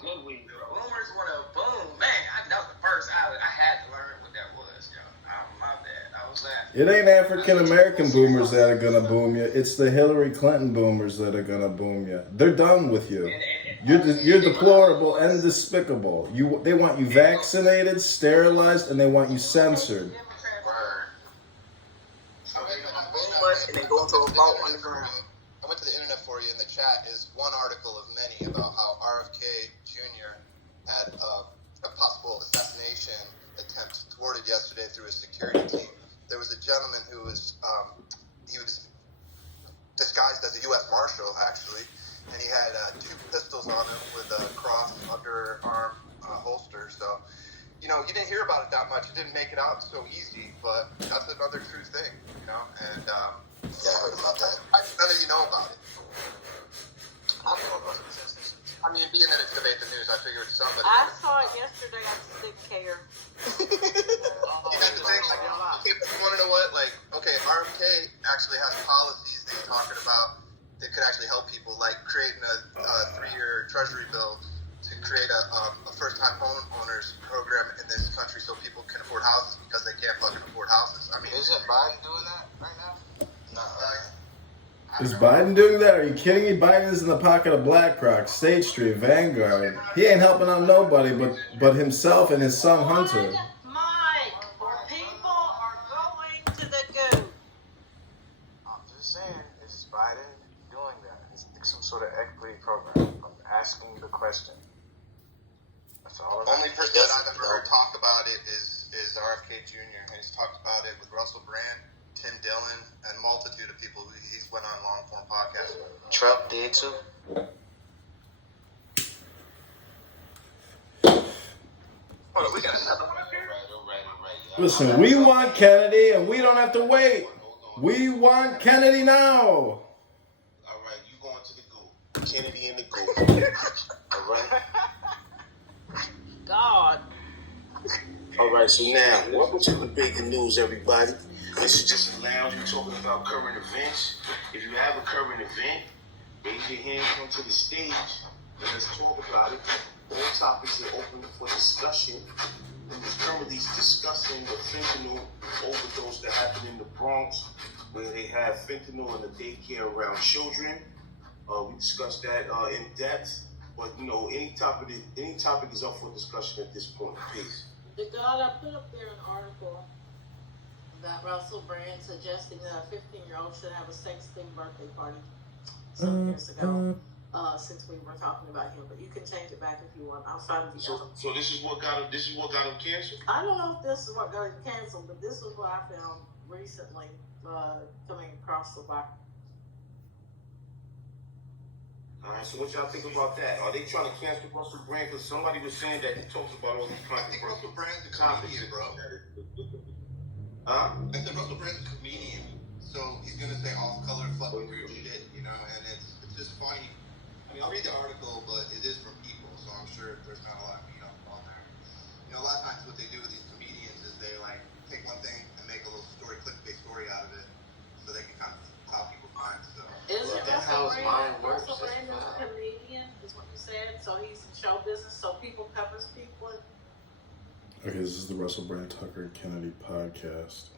Good weed. Rumors want to boom. Man, that was the first outlet. I had to learn what that was, yo. My bad. I was laughing. It ain't African American boomers that are gonna boom you. It's the Hillary Clinton boomers that are gonna boom you. They're done with you. You're deplorable and despicable. They want you vaccinated, sterilized, and they want you censored. And they go to a vault on the ground. I went to the internet for you, and the chat is one article of many about how RFK Jr. had a possible assassination attempt thwarted yesterday through his security team. There was a gentleman who was he was disguised as a U.S. Marshal, actually, and he had 2 pistols on him with a cross underarm holster. So, you didn't hear about it that much. It didn't make it out so easy, but that's another true thing, And yeah, I heard about that. None of you know about it. I don't know about it. I mean, being that it's debate the news, I figured somebody. I saw it yesterday. I just didn't care. That's the thing. Okay, but you want to know what? Okay, RFK actually has policies that he's talking about that could actually help people, like creating a 3-year treasury bill to create a first-time homeowners program in this country so people can afford houses because they can't fucking afford houses. I mean, Isn't Biden doing that right now? not Is Biden doing that? Are you kidding me? Biden is in the pocket of BlackRock, State Street, Vanguard. He ain't helping out nobody but himself and his son Hunter. Mike, people are going to the goo. I'm just saying, is Biden doing that? Is it some sort of equity program? I'm asking the question. That's all. Only person that I've ever heard talk about it is RFK Jr. and he's talked about it with Russell Brand, Tim Dillon, and a multitude of people. He's went on long form podcasts. Trump did too. We got another one up here. Listen, we want Kennedy, and we don't have to wait. We want Kennedy now. All right, you going to the goo. Kennedy in the goo. All right. God. All right, so now, welcome to the Big News, everybody. This is just a lounge. We're talking about current events. If you have a current event, raise your hand, come to the stage, and let's talk about it. All topics are open for discussion. We're currently discussing the fentanyl overdose that happened in the Bronx, where they have fentanyl in the daycare around children. We discussed that in depth, but any topic is up for discussion at this point. Peace. The God, I put up there an article about Russell Brand suggesting that a 15-year-old should have a sex-themed birthday party some years ago, since we were talking about him. But you can change it back if you want. I'll find the other. So this is what got him canceled? I don't know if this is what got him canceled, but this was what I found recently coming across the wire. All right, so what y'all think about that? Are they trying to cancel Russell Brand? Because somebody was saying that he talks about all these I think Russell Brand's a topics. comedian, bro. Huh? I said Russell Brand's a comedian, so he's gonna say off-color fucking weird shit, and it's just funny. I mean, I'll read the article, but it is from people, so I'm sure there's not a lot of meat on there. A lot of times what they do with these comedians is they take one thing and make a little clickbait story out of it, so they can kind of how people find. So Is it Russell Brand? Russell Brand is a comedian, is what you said. So he's in show business, so people covers people. Okay, this is the Russell Brand Tucker Kennedy podcast.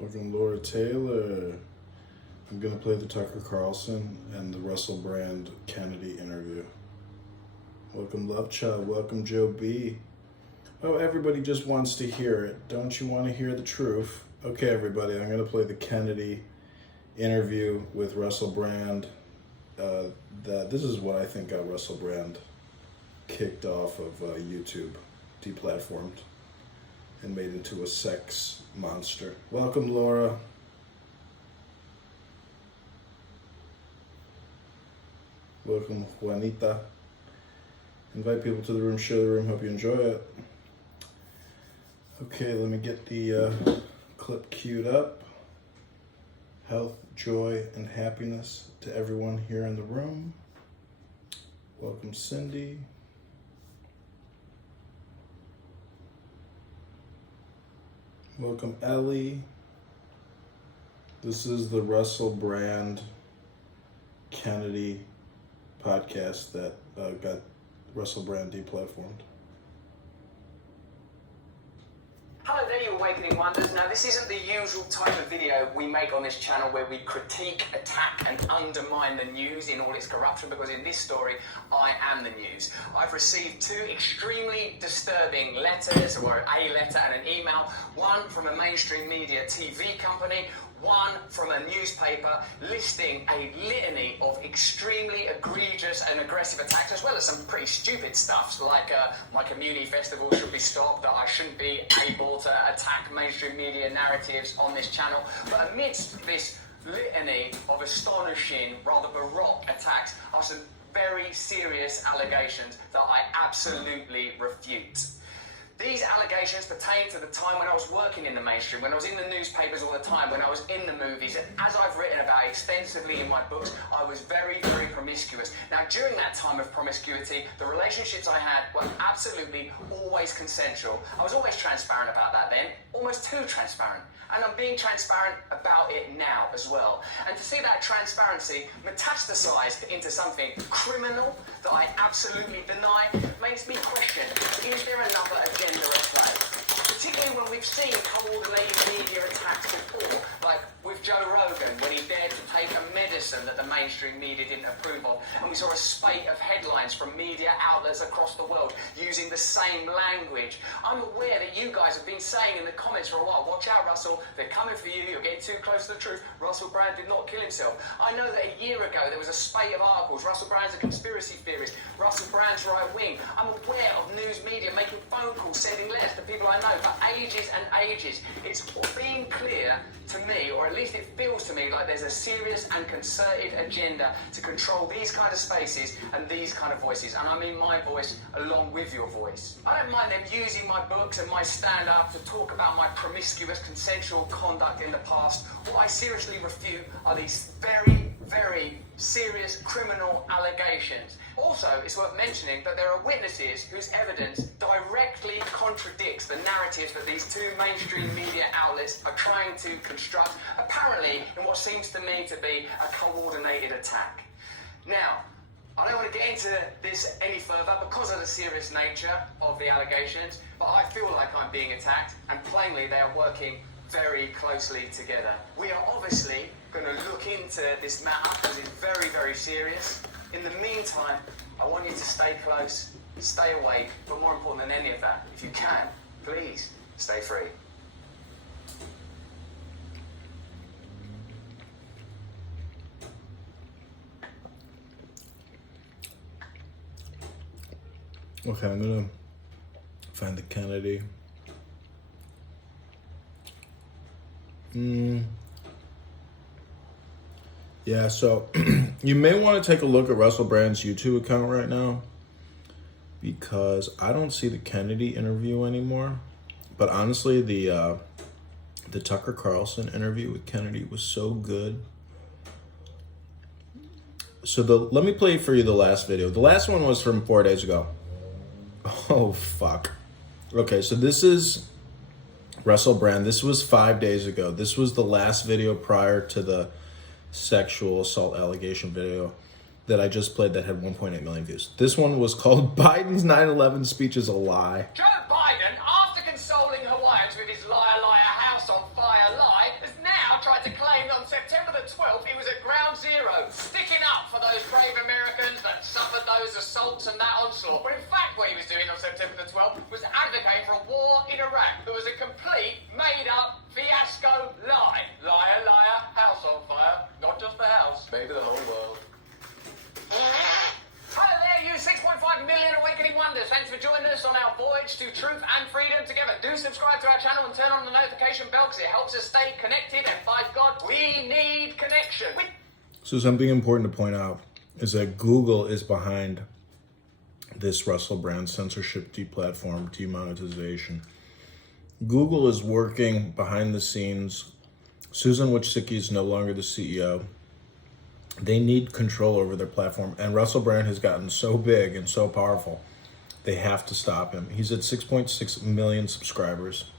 Welcome, Laura Taylor. I'm going to play the Tucker Carlson and the Russell Brand Kennedy interview. Welcome, Love Child. Welcome, Joe B. Oh, everybody just wants to hear it. Don't you want to hear the truth? Okay, everybody, I'm going to play the Kennedy interview with Russell Brand. This is what I think got Russell Brand kicked off of YouTube, deplatformed, and made into a sex monster. Welcome, Laura. Welcome, Juanita. Invite people to the room, share the room, hope you enjoy it. Okay, let me get the clip queued up. Health, joy, and happiness to everyone here in the room. Welcome, Cindy. Welcome, Ellie. This is the Russell Brand Kennedy podcast that got Russell Brand deplatformed. Hello there, you Awakening Wonders. Now, this isn't the usual type of video we make on this channel where we critique, attack, and undermine the news in all its corruption, because in this story, I am the news. I've received two extremely disturbing letters, or a letter and an email, one from a mainstream media TV company, one from a newspaper, listing a litany of extremely egregious and aggressive attacks, as well as some pretty stupid stuff, like my community festival should be stopped, that I shouldn't be able to attack mainstream media narratives on this channel. But amidst this litany of astonishing, rather baroque attacks are some very serious allegations that I absolutely refute. These allegations pertain to the time when I was working in the mainstream, when I was in the newspapers all the time, when I was in the movies, and as I've written about extensively in my books, I was very, very promiscuous. Now, during that time of promiscuity, the relationships I had were absolutely always consensual. I was always transparent about that then, almost too transparent. And I'm being transparent about it now as well. And to see that transparency metastasized into something criminal that I absolutely deny makes me question, is there another agenda at play? Particularly when we've seen coordinated media attacks before, like with Joe Rogan, when he dared to take a medicine that the mainstream media didn't approve of, and we saw a spate of headlines from media outlets across the world using the same language. I'm aware that you guys have been saying in the comments for a while, watch out, Russell, they're coming for you, you're getting too close to the truth, Russell Brand did not kill himself. I know that a year ago there was a spate of articles, Russell Brand's a conspiracy theorist, Russell Brand's right wing. I'm aware of news media making phone calls, sending letters to people I know for ages and ages. It's being clear to me, or at least it feels to me like there's a serious and concerted agenda to control these kind of spaces and these kind of voices, and I mean my voice along with your voice. I don't mind them using my books and my stand-up to talk about my promiscuous consensual conduct in the past. What I seriously refute are these very, very serious criminal allegations. Also, it's worth mentioning that there are witnesses whose evidence directly contradicts the narratives that these two mainstream media outlets are trying to construct, apparently in what seems to me to be a coordinated attack. Now, I don't want to get into this any further because of the serious nature of the allegations, but I feel like I'm being attacked, and plainly they are working very closely together. We are obviously going to look into this matter because it's very, very serious. In the meantime, I want you to stay close, stay awake, but more important than any of that, if you can, please stay free. Okay, I'm gonna find the Kennedy. Yeah, so you may want to take a look at Russell Brand's YouTube account right now, because I don't see the Kennedy interview anymore. But honestly, the Tucker Carlson interview with Kennedy was so good. So let me play for you the last video. The last one was from 4 days ago. Oh, fuck. Okay, so this is Russell Brand. This was 5 days ago. This was the last video prior to the sexual assault allegation video that I just played that had 1.8 million views. This one was called Biden's 9/11 speech is a lie. Joe Biden, after consoling Hawaiians with his liar, liar, house on fire lie, has now tried to claim that on September the 12th he was at ground zero, sticking up for those brave Americans that suffered those assaults and that onslaught. But in fact what he was doing on September the 12th was advocating for a war in Iraq that was a complete, made-up, fiasco lie. Liar, liar, house on fire. Not just the house, maybe the whole world. Hello there, you 6.5 million Awakening switch to truth and freedom together. Do subscribe to our channel and turn on the notification bell because it helps us stay connected. And by God, we need connection. So something important to point out is that Google is behind this Russell Brand censorship deplatform demonetization. Google is working behind the scenes. Susan Wojcicki is no longer the CEO. They need control over their platform. And Russell Brand has gotten so big and so powerful, they have to stop him. He's at 6.6 million subscribers.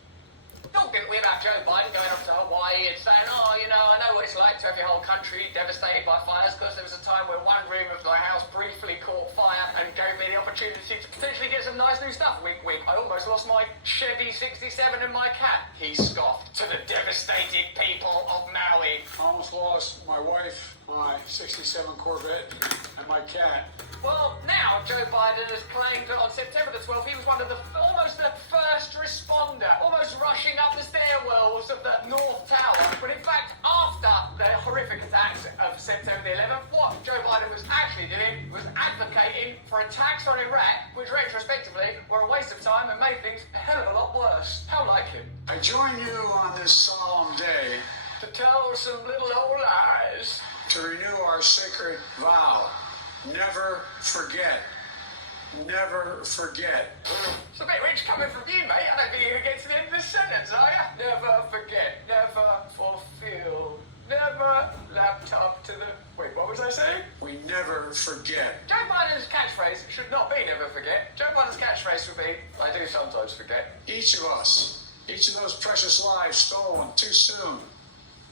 Talking about Joe Biden going up to Hawaii and saying, oh, you know, I know what it's like to have your whole country devastated by fires because there was a time where one room of my house briefly caught fire and gave me the opportunity to potentially get some nice new stuff. Wink, wink. I almost lost my Chevy 67 and my cat. He scoffed to the devastated people of Maui. Almost lost my wife, my 67 Corvette, and my cat. Well, now Joe Biden has claimed that on September the 12th, he was one of the almost the first responder, almost rushing up the stairwells of the North Tower. But in fact, after the horrific attacks of September the 11th, what Joe Biden was actually doing was advocating for attacks on Iraq, which retrospectively were a waste of time and made things a hell of a lot worse. How like him? I join you on this solemn day To tell some little old lies. to renew our sacred vow. Never forget. Never forget. It's a bit rich coming from you, mate. I don't think you're going to get to the end of this sentence, are you? Never forget. Never fulfill. Never laptop to the... Wait, what was I saying? We never forget. Joe Biden's catchphrase should not be never forget. Joe Biden's catchphrase would be, I do sometimes forget. Each of us, each of those precious lives stolen too soon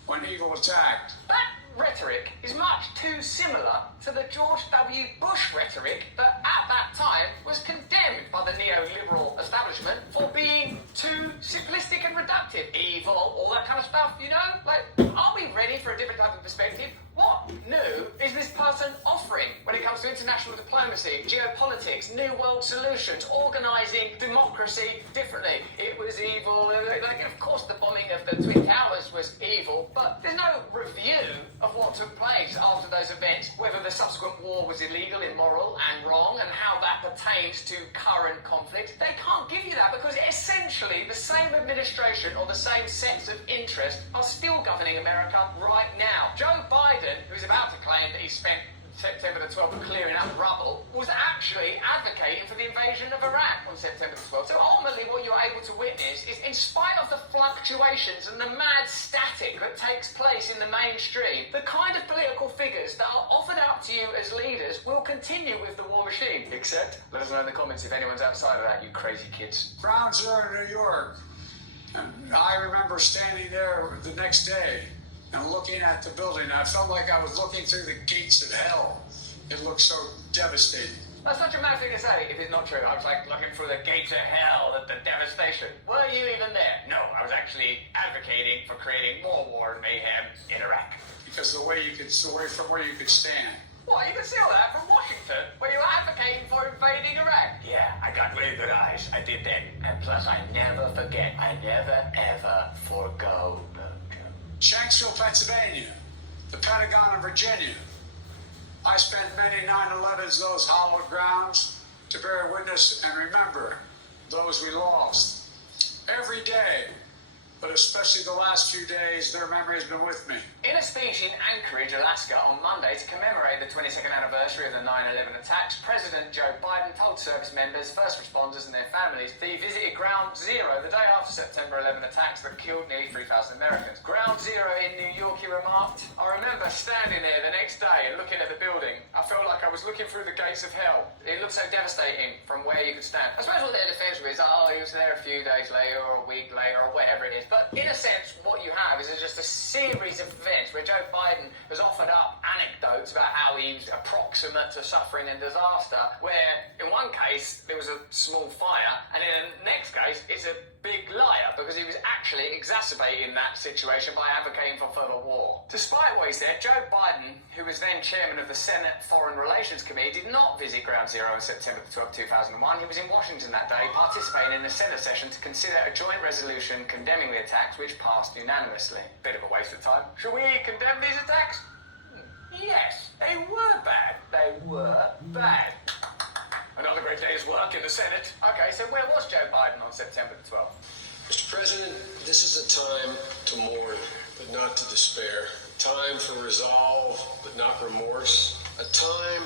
when evil attacked. That rhetoric is much too similar to the George W. Bush rhetoric that at that time was condemned by the neoliberal establishment for being too simplistic and reductive. Evil, all that kind of stuff, you know? Like, are we ready for a different type of perspective? What new is this person offering when it comes to international diplomacy, geopolitics, new world solutions, organising democracy differently? It was evil. Like, of course, the bombing of the Twin Towers was evil, but there's no review of what took place after those events, whether the subsequent war was illegal, immoral, and wrong, and how that pertains to current conflict. They can't give you that because essentially the same administration or the same sets of interest are still governing America right now. Joe Biden, who's about to claim that he spent September the 12th clearing up rubble, was actually advocating for the invasion of Iraq on September the 12th. So ultimately what you're able to witness is, in spite of the fluctuations and the mad static that takes place in the mainstream, the kind of political figures that are offered up to you as leaders will continue with the war machine. Except, let us know in the comments if anyone's outside of that, you crazy kids. Ground Zero in New York. And I remember standing there the next day and looking at the building. I felt like I was looking through the gates of hell. It looked so devastating. That's such a mad thing to say if it's not true. I was like looking through the gates of hell at the devastation. Were you even there? No, I was actually advocating for creating more war and mayhem in Iraq. Because the way from where you could stand. What, you can see all that from Washington, where you were advocating for invading Iraq? Yeah, I got really good eyes. I did that. And plus, I never forget. I never, ever forgo. Shanksville, Pennsylvania, the Pentagon of Virginia. I spent many 9/11s, those hallowed grounds, to bear witness and remember those we lost. Every day, but especially the last few days, their memory has been with me. In a speech in Anchorage, Alaska on Monday to commemorate the 22nd anniversary of the 9/11 attacks, President Joe Biden told service members, first responders and their families that he visited Ground Zero the day after September 11 attacks that killed nearly 3,000 Americans. Ground Zero in New York, he remarked, I remember standing there the next day and looking at the building. I felt like I was looking through the gates of hell. It looked so devastating from where you could stand. I suppose what their defense was, oh, he was there a few days later or a week later or whatever it is. But in a sense, what you have is just a series of events where Joe Biden has offered up anecdotes about how he was approximate to suffering and disaster, where in one case there was a small fire, and in the next case it's a big liar because he was actually exacerbating that situation by advocating for further war. Despite what he said, Joe Biden, who was then chairman of the Senate Foreign Relations Committee, did not visit Ground Zero on September 12, 2001. He was in Washington that day, participating in the Senate session to consider a joint resolution condemning the attacks, which passed unanimously. Bit of a waste of time. Should we condemn these attacks? Yes, they were bad. They were bad. Another great day's work in the Senate. Okay, so where was Joe Biden on September the 12th? Mr. President, this is a time to mourn, but not to despair. Time for resolve, but not remorse. A time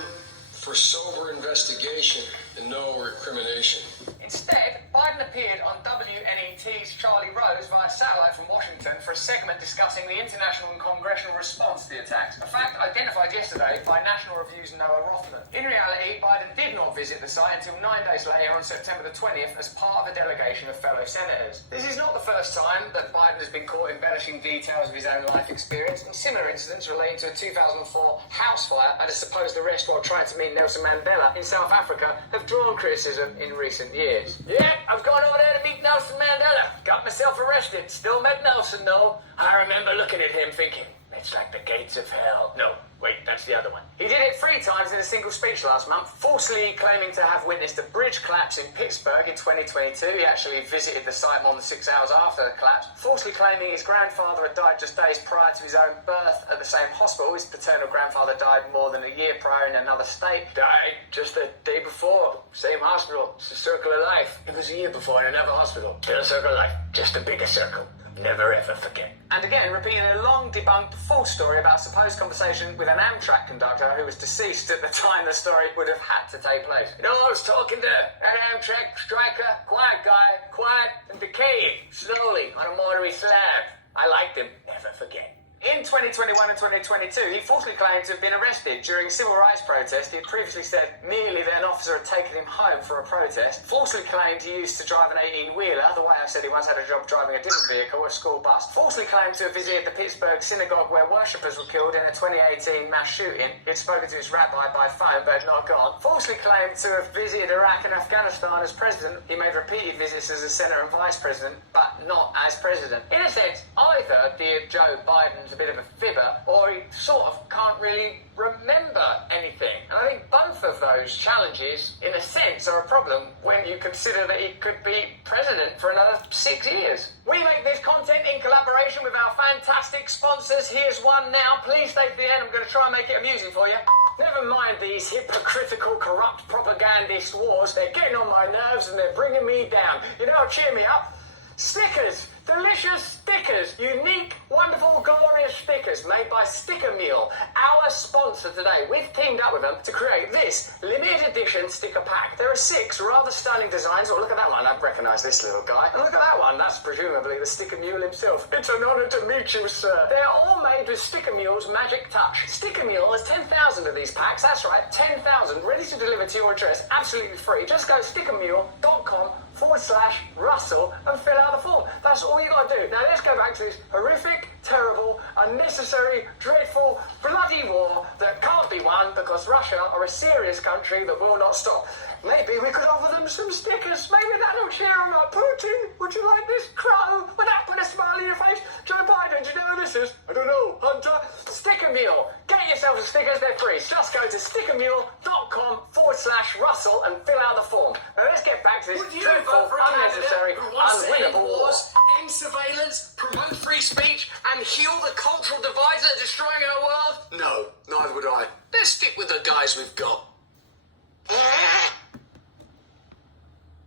for sober investigation and no recrimination. Instead, Biden appeared on WNET's Charlie Rose via satellite from Washington for a segment discussing the international and congressional response to the attacks, a fact identified yesterday by National Review's Noah Rothman. In reality, Biden did not visit the site until 9 days later on September the 20th as part of a delegation of fellow senators. This is not the first time that Biden has been caught embellishing details of his own life experience, and similar incidents relating to a 2004 house fire and a supposed arrest while trying to meet Nelson Mandela in South Africa have drawn criticism in recent years. Yeah, I've gone over there to meet Nelson Mandela. Got myself arrested. Still met Nelson, though. I remember looking at him thinking, it's like the gates of hell. No, wait, that's the other one. He did it 3 times in a single speech last month, falsely claiming to have witnessed a bridge collapse in Pittsburgh in 2022. He actually visited the site more than 6 hours after the collapse, falsely claiming his grandfather had died just days prior to his own birth at the same hospital. His paternal grandfather died more than a year prior in another state. Died just the day before, same hospital. It's a circle of life. It was a year before in another hospital. Still a circle of life, just a bigger circle. Never ever forget. And again, repeating a long debunked false story about a supposed conversation with an Amtrak conductor who was deceased at the time the story would have had to take place. You know, I was talking to an Amtrak striker, quiet guy, quiet and decaying, slowly on a mortary slab. I liked him. Never forget. In 2021 and 2022, he falsely claimed to have been arrested during a civil rights protest. He had previously said merely that an officer had taken him home for a protest. Falsely claimed he used to drive an 18-wheeler, the way I said he once had a job driving a different vehicle, a school bus. Falsely claimed to have visited the Pittsburgh synagogue where worshippers were killed in a 2018 mass shooting. He had spoken to his rabbi by phone but had not gone. Falsely claimed to have visited Iraq and Afghanistan as president. He made repeated visits as a senator and vice president, but not as president. In a sense, either Joe Biden's a bit of a fibber, or he sort of can't really remember anything. And I think both of those challenges, in a sense, are a problem when you consider that he could be president for another 6 years. We make this content in collaboration with our fantastic sponsors. Here's one now. Please stay to the end. I'm going to try and make it amusing for you. Never mind these hypocritical, corrupt propagandist wars. They're getting on my nerves and they're bringing me down. You know, cheer me up. Stickers. Delicious stickers. Unique, wonderful, glorious stickers made by Sticker Mule, our sponsor today. We've teamed up with them to create this limited edition sticker pack. There are 6 rather stunning designs. Oh, look at that one. I recognise this little guy. And look at that one. That's presumably the Sticker Mule himself. It's an honour to meet you, sir. They're all made with Sticker Mule's magic touch. Sticker Mule has 10,000 of these packs. That's right, 10,000 ready to deliver to your address absolutely free. Just go stickermule.com/Russell and fill out the form. That's all you got to do. Now let's go back to this horrific, terrible, unnecessary, dreadful, bloody war that can't be won because Russia are a serious country that will not stop. Maybe we could offer them some stickers. Maybe that'll cheer them up. Putin, would you like this? Crow, would that put a smile on your face? Joe Biden, do you know who this is? I don't know. Hunter? Sticker Mule. Get yourself some stickers, they're free. Just go to stickermule.com/Russell and fill out the form. Now let's get back to this dreadful, unnecessary, unwinnable war. End surveillance, promote free speech, and heal the cultural divides that are destroying our world? No, neither would I. Let's stick with the guys we've got.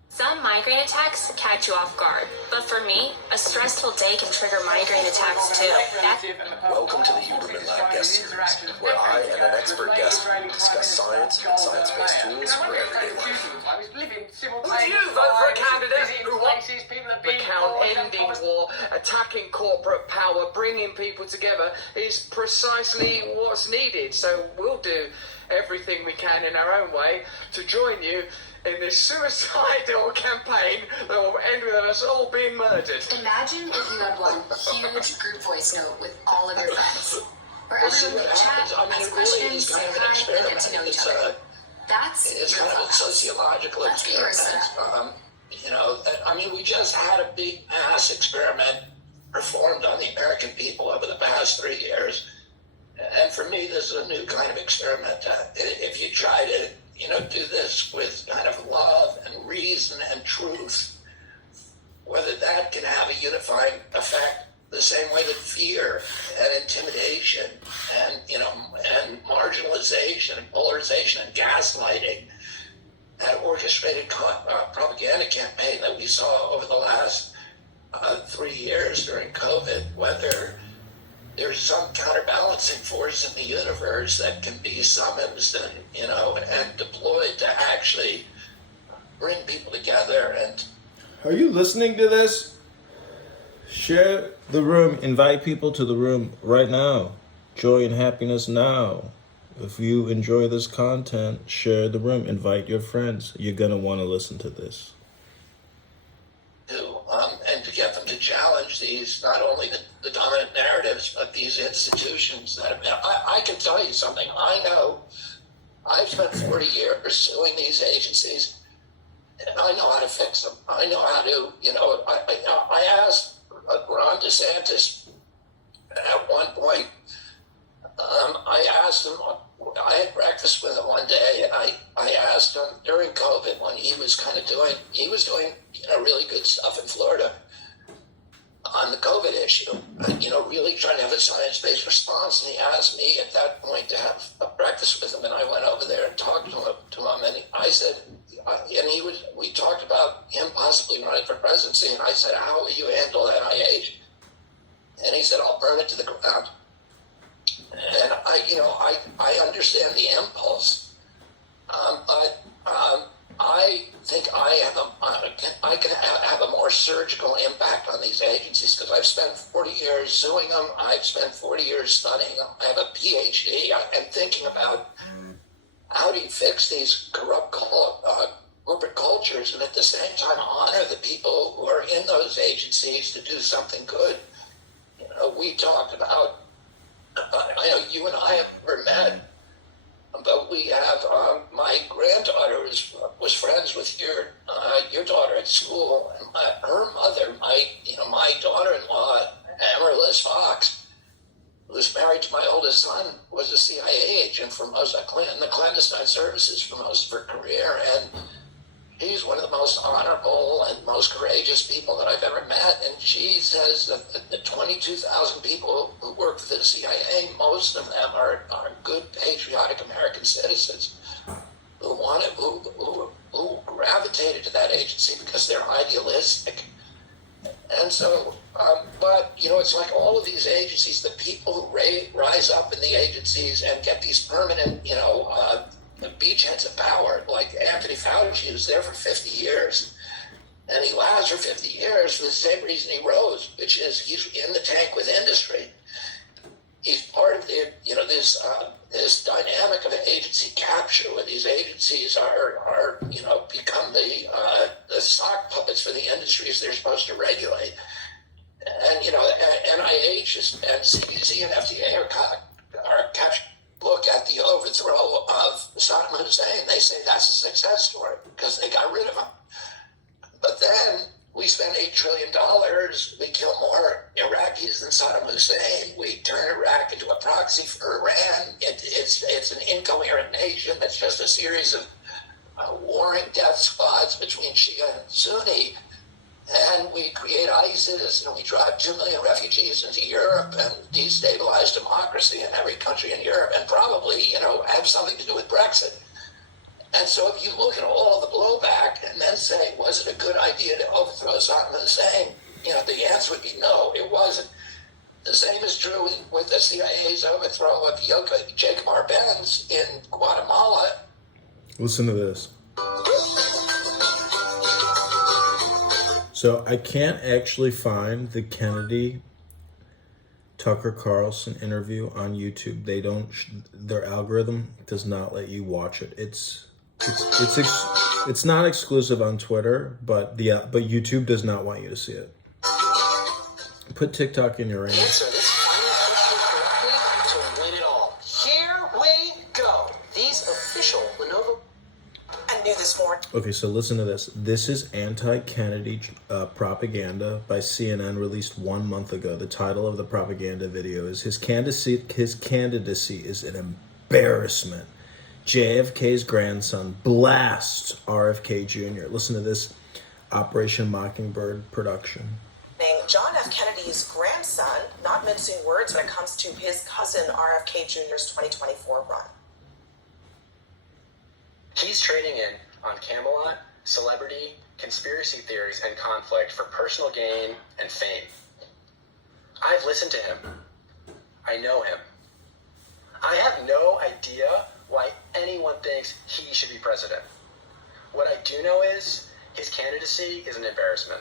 Some migraine attacks catch you off guard, but for me, a stressful day can trigger migraine attacks too. Welcome to the Huberman Lab Guest Series, where I and an expert guest discuss science and science-based tools for everyday life. Would you vote for a candidate who wants Recount ending war, attacking corporate power, bringing people together is precisely what's needed. So we'll do everything we can in our own way to join you in this suicidal campaign that will end with us all being murdered. Imagine if you had one huge group voice note with all of your friends, where everyone could chat, ask questions, say hi, and get to know each other. It's kind of a sociological experiment. We just had a big mass experiment performed on the American people over the past 3 years. And for me, this is a new kind of experiment. If you try to, do this with kind of love and reason and truth, whether that can have a unifying effect the same way that fear and intimidation and marginalization and polarization and gaslighting that orchestrated propaganda campaign that we saw over the last 3 years during COVID, whether there's some counterbalancing force in the universe that can be summoned and, and deployed to actually bring people together. And are you listening to this? Share the room. Invite people to the room right now. Joy and happiness now. If you enjoy this content, share the room. Invite your friends. You're going to want to listen to this. And to get them to challenge these, not only the dominant narratives, but these institutions that have been. I can tell you something. I know I've spent 40 years suing these agencies, and I know how to fix them. I know how to, I asked Ron DeSantis at one point, I asked him, I had breakfast with him one day, and I asked him during COVID when he was doing really good stuff in Florida on the COVID issue, really trying to have a science-based response. And he asked me at that point to have a breakfast with him, and I went over there and talked to him, and I said, we talked about him possibly running for presidency, and I said, how will you handle NIH? And he said, I'll burn it to the ground. And I understand the impulse, but I think I can have a more surgical impact on these agencies because I've spent 40 years suing them. I've spent 40 years studying them. I have a PhD. I'm thinking about how do you fix these corrupt corporate cultures and at the same time honor the people who are in those agencies to do something good. We talked about. I know you and I have never met, but we have. My granddaughter was friends with your daughter at school, and her mother, my daughter-in-law, Amaryllis Fox, who's married to my oldest son, was a CIA agent for most in the clandestine services for most of her career, and he's one of the most honorable and most courageous people that I've ever met. And she says that the 22,000 people who work for the CIA, most of them are good, patriotic American citizens who gravitated to that agency because they're idealistic. And so, but, it's like all of these agencies, the people who rise up in the agencies and get these permanent, beachheads of power, like Anthony Fauci, was there for 50 years. And he lasts for 50 years for the same reason he rose, which is he's in the tank with industry. He's part of this dynamic of agency capture, where these agencies are become the sock puppets for the industries they're supposed to regulate. And NIH and CDC and FDA are captured. Look at the overthrow of Saddam Hussein. They say that's a success story because they got rid of him. But then we spend $8 trillion. We kill more Iraqis than Saddam Hussein. We turn Iraq into a proxy for Iran. It's an incoherent nation that's just a series of warring death squads between Shia and Sunni. And we create ISIS, and we drive 2 million refugees into Europe and destabilize democracy in every country in Europe, and probably, have something to do with Brexit. And so if you look at all the blowback and then say, was it a good idea to overthrow Saddam Hussein? The answer would be no, it wasn't. The same is true with the CIA's overthrow of Jacob Arbenz in Guatemala. Listen to this. So I can't actually find the Kennedy Tucker Carlson interview on YouTube. Their algorithm does not let you watch it. It's not exclusive on Twitter, but YouTube does not want you to see it. Put TikTok in your range. Answer this final question correctly to win it all. Here we go. These official Lenovo. I knew this morning. Okay, so listen to this. This is anti-Kennedy propaganda by CNN, released 1 month ago. The title of the propaganda video is his candidacy is an embarrassment. JFK's grandson blasts RFK Jr. Listen to this Operation Mockingbird production. John F. Kennedy's grandson, not mincing words when it comes to his cousin RFK Jr.'s 2024 run. He's trading in on Camelot, celebrity, conspiracy theories, and conflict for personal gain and fame. I've listened to him. I know him. I have no idea why anyone thinks he should be president. What I do know is his candidacy is an embarrassment.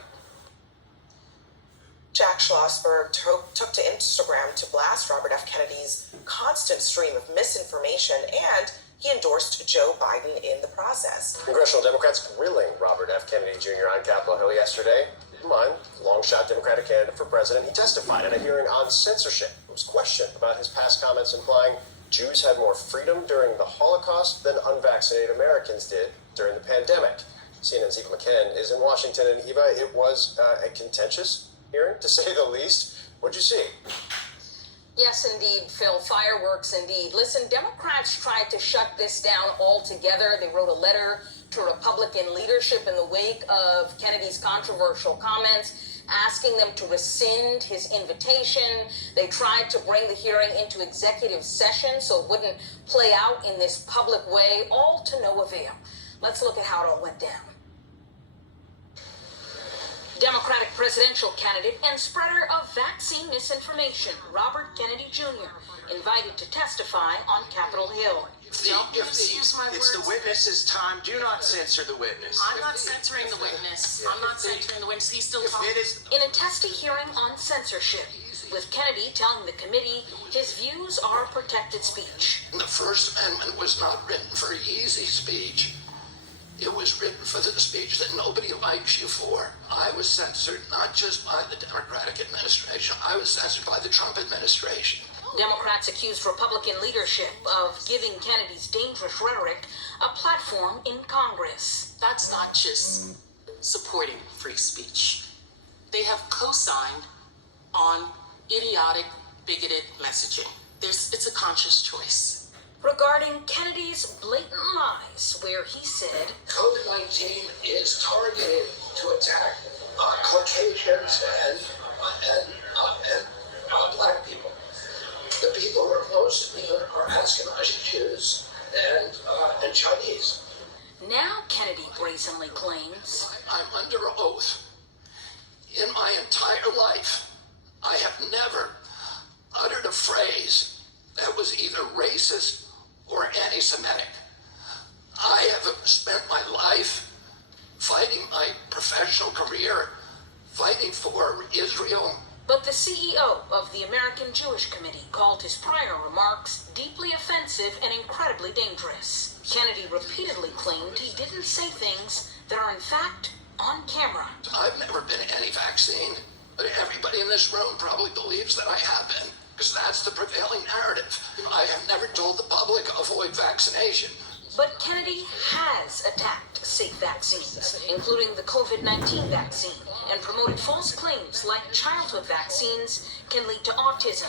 Jack Schlossberg took to Instagram to blast Robert F. Kennedy's constant stream of misinformation, and he endorsed Joe Biden in the process. Congressional Democrats grilling Robert F. Kennedy Jr. on Capitol Hill yesterday. Keep in mind, long-shot Democratic candidate for president. He testified at a hearing on censorship. It was questioned about his past comments implying Jews had more freedom during the Holocaust than unvaccinated Americans did during the pandemic. CNN's Eva McKen is in Washington, and Eva, it was a contentious hearing, to say the least. What'd you see? Yes, indeed, Phil. Fireworks, indeed. Listen, Democrats tried to shut this down altogether. They wrote a letter to Republican leadership in the wake of Kennedy's controversial comments, asking them to rescind his invitation. They tried to bring the hearing into executive session so it wouldn't play out in this public way, all to no avail. Let's look at how it all went down. Democratic presidential candidate and spreader of vaccine misinformation, Robert Kennedy Jr., invited to testify on Capitol Hill. Excuse my words. It's the witness's time. Do not censor the witness. I'm not censoring the witness. I'm not censoring the witness. He's still talking. In a testy hearing on censorship, with Kennedy telling the committee his views are protected speech. The First Amendment was not written for easy speech. It was written for the speech that nobody likes you for. I was censored not just by the Democratic administration. I was censored by the Trump administration. Democrats accused Republican leadership of giving Kennedy's dangerous rhetoric a platform in Congress. That's not just supporting free speech. They have co-signed on idiotic, bigoted messaging. It's a conscious choice. Regarding Kennedy's blatant lies, where he said, COVID-19 is targeted to attack Caucasians and black people. The people who are close to me are Ashkenazi Jews and Chinese. Now Kennedy brazenly claims, I'm under oath. In my entire life, I have never uttered a phrase that was either racist or anti-Semitic. I have spent my life fighting my professional career, fighting for Israel. But the CEO of the American Jewish Committee called his prior remarks deeply offensive and incredibly dangerous. Kennedy repeatedly claimed he didn't say things that are in fact on camera. I've never been anti-vaccine, but everybody in this room probably believes that I have been, because that's the prevailing narrative. I have never told the public avoid vaccination. But Kennedy has attacked safe vaccines, including the COVID-19 vaccine, and promoted false claims like childhood vaccines can lead to autism,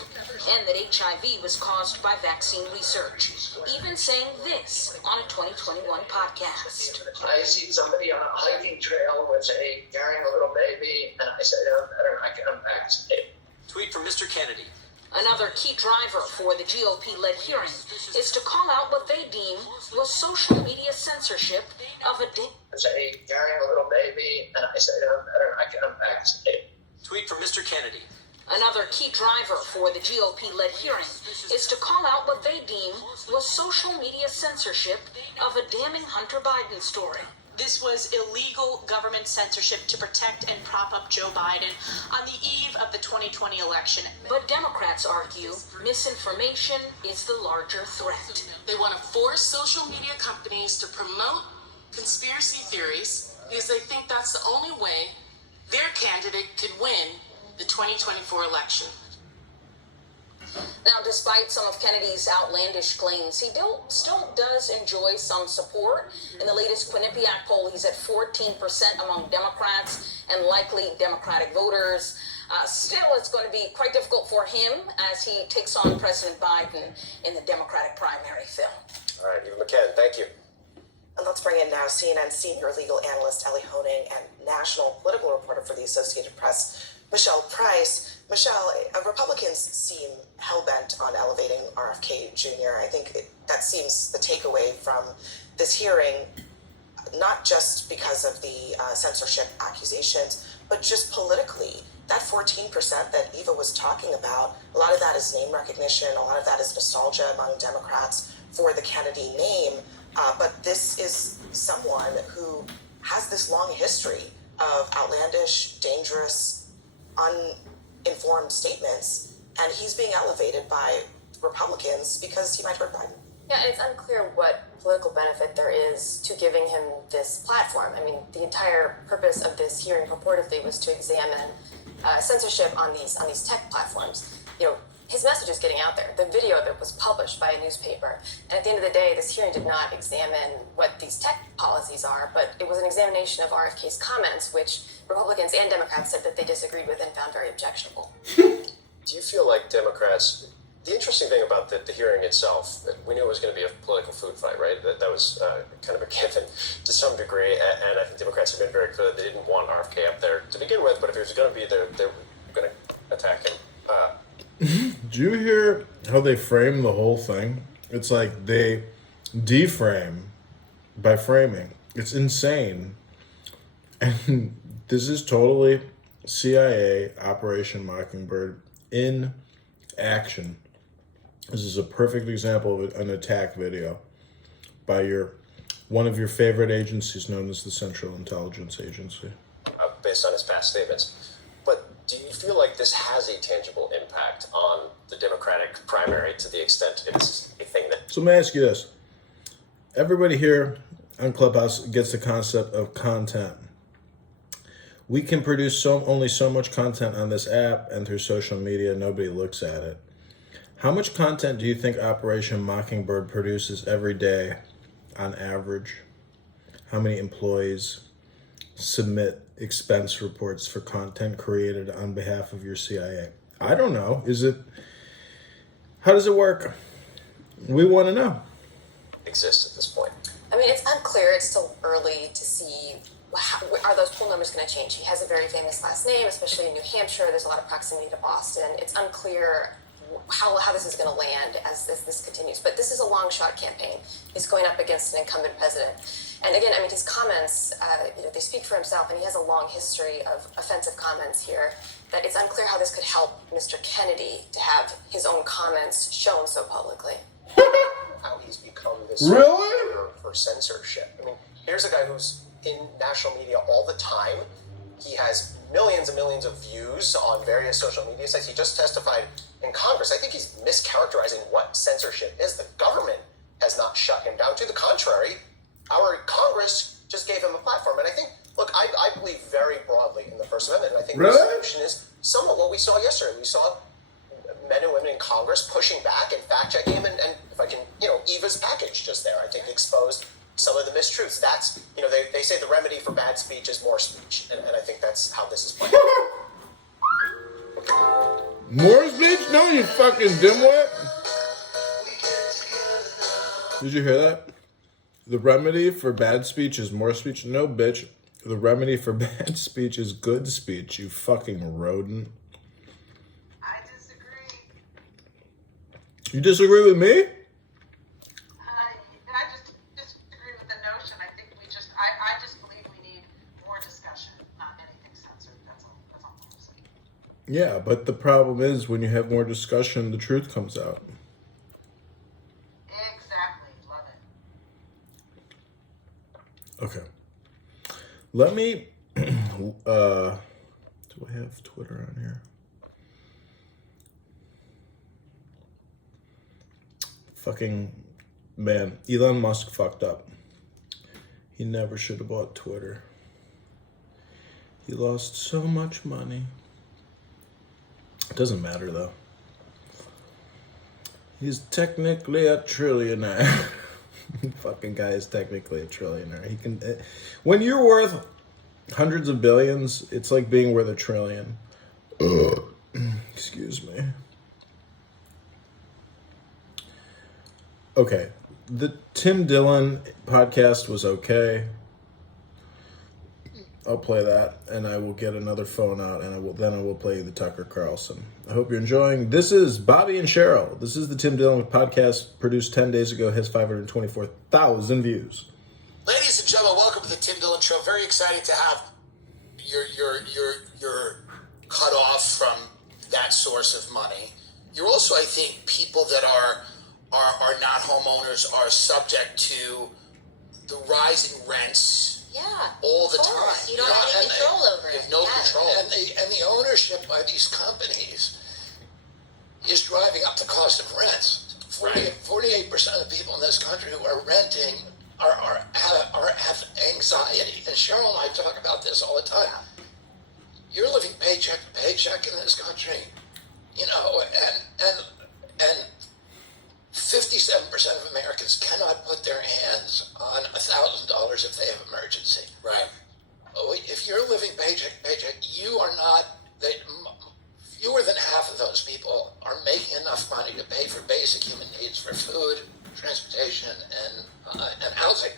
and that HIV was caused by vaccine research, even saying this on a 2021 podcast. I see somebody on a hiking trail carrying a little baby, and I said, I'm better not get unvaccinated. Tweet from Mr. Kennedy. Another key driver for the GOP-led hearing is to call out what they deem was social media censorship of a carrying a little baby, and I said, I'm better not get unvaccinated. Tweet from Mr. Kennedy. Another key driver for the GOP-led hearing is to call out what they deem was social media censorship of a damning Hunter Biden story. This was illegal government censorship to protect and prop up Joe Biden on the eve of the 2020 election. But Democrats argue misinformation is the larger threat. They want to force social media companies to promote conspiracy theories because they think that's the only way their candidate could win the 2024 election. Now, despite some of Kennedy's outlandish claims, he still does enjoy some support. In the latest Quinnipiac poll, he's at 14% among Democrats and likely Democratic voters. Still, it's going to be quite difficult for him as he takes on President Biden in the Democratic primary, Phil. All right, Eva McKen, thank you. And let's bring in now CNN senior legal analyst Ellie Honig and national political reporter for the Associated Press, Michelle Price. Michelle, Republicans seem hell-bent on elevating RFK Jr. I think that seems the takeaway from this hearing. not just because of the censorship accusations, but just politically. That 14% that Eva was talking about, a lot of that is name recognition, a lot of that is nostalgia among Democrats for the Kennedy name. But this is someone who has this long history of outlandish, dangerous, uninformed statements, and he's being elevated by Republicans because he might hurt Biden. Yeah, and it's unclear what political benefit there is to giving him this platform. I mean, the entire purpose of this hearing purportedly was to examine censorship on these tech platforms. You know, his message is getting out there. The video of it was published by a newspaper. And at the end of the day, this hearing did not examine what these tech policies are, but it was an examination of RFK's comments, which Republicans and Democrats said that they disagreed with and found very objectionable. Do you feel like Democrats... The interesting thing about the hearing itself, we knew it was going to be a political food fight, right? That was kind of a given to some degree, and I think Democrats have been very clear that they didn't want RFK up there to begin with, but if he was going to be there, they were going to attack him. Do you hear how they frame the whole thing? It's like they deframe by framing. It's insane. And this is totally CIA Operation Mockingbird in action. This is a perfect example of an attack video by one of your favorite agencies known as the Central Intelligence Agency. Based on his past statements. But do you feel like this has a tangible impact on the Democratic primary to the extent it's a thing that... So let me ask you this. Everybody here on Clubhouse gets the concept of content. We can produce only so much content on this app and through social media. Nobody looks at it. How much content do you think Operation Mockingbird produces every day on average? How many employees submit expense reports for content created on behalf of your CIA? I don't know. How does it work? We want to know. Exists at this point. I mean, it's unclear. It's still early to see are those poll numbers going to change. He has a very famous last name, especially in New Hampshire. There's a lot of proximity to Boston. It's unclear how this is going to land as this continues. But this is a long shot campaign. He's going up against an incumbent president. And again, I mean, his comments, they speak for himself, and he has a long history of offensive comments here, that it's unclear how this could help Mr. Kennedy to have his own comments shown so publicly. How he's become this really? For censorship. I mean, here's a guy who's in national media all the time. He has millions and millions of views on various social media sites. He just testified in Congress. I think he's mischaracterizing what censorship is. The government has not shut him down. To the contrary, our Congress just gave him a platform. And I think, look, I believe very broadly in the First Amendment. And I think this solution is somewhat what we saw yesterday. We saw men and women in Congress pushing back and fact-checking him. And if I can, Eva's package just there, I think exposed some of the mistruths. That's, they say the remedy for bad speech is more speech. And I think that's how this is playing. More speech? No, you fucking dimwit. Did you hear that? The remedy for bad speech is more speech? No, bitch. The remedy for bad speech is good speech, you fucking rodent. I disagree. You disagree with me? I just disagree with the notion. I think I just believe we need more discussion, not anything censored. That's all I'm saying. Yeah, but the problem is when you have more discussion, the truth comes out. Exactly. Love it. Okay. Let me, do I have Twitter on here? Fucking, man, Elon Musk fucked up. He never should have bought Twitter. He lost so much money. It doesn't matter though. He's technically a trillionaire. Fucking guy is technically a trillionaire. He can, when you're worth hundreds of billions, it's like being worth $1 trillion. Excuse me. Okay, the Tim Dillon podcast was okay. I'll play that, and I will get another phone out, and I will play the Tucker Carlson. I hope you're enjoying. This is Bobby and Cheryl. This is the Tim Dillon podcast, produced 10 days ago, has 524,000 views. Ladies and Gentlemen, welcome to the Tim Dillon Show. Very excited to have your cut off from that source of money. You're also, I think, people that are not homeowners are subject to the rising rents all the time. You don't have any control over it. You have no control. And the ownership by these companies is driving up the cost of rents. 48% of people in this country who are renting have anxiety. And Cheryl and I talk about this all the time. You're living paycheck to paycheck in this country, you know, and 57% of Americans cannot put their hands on $1,000 if they have emergency. Right. If you're living paycheck to paycheck, you are not. Fewer than half of those people are making enough money to pay for basic human needs, for food, transportation, and housing.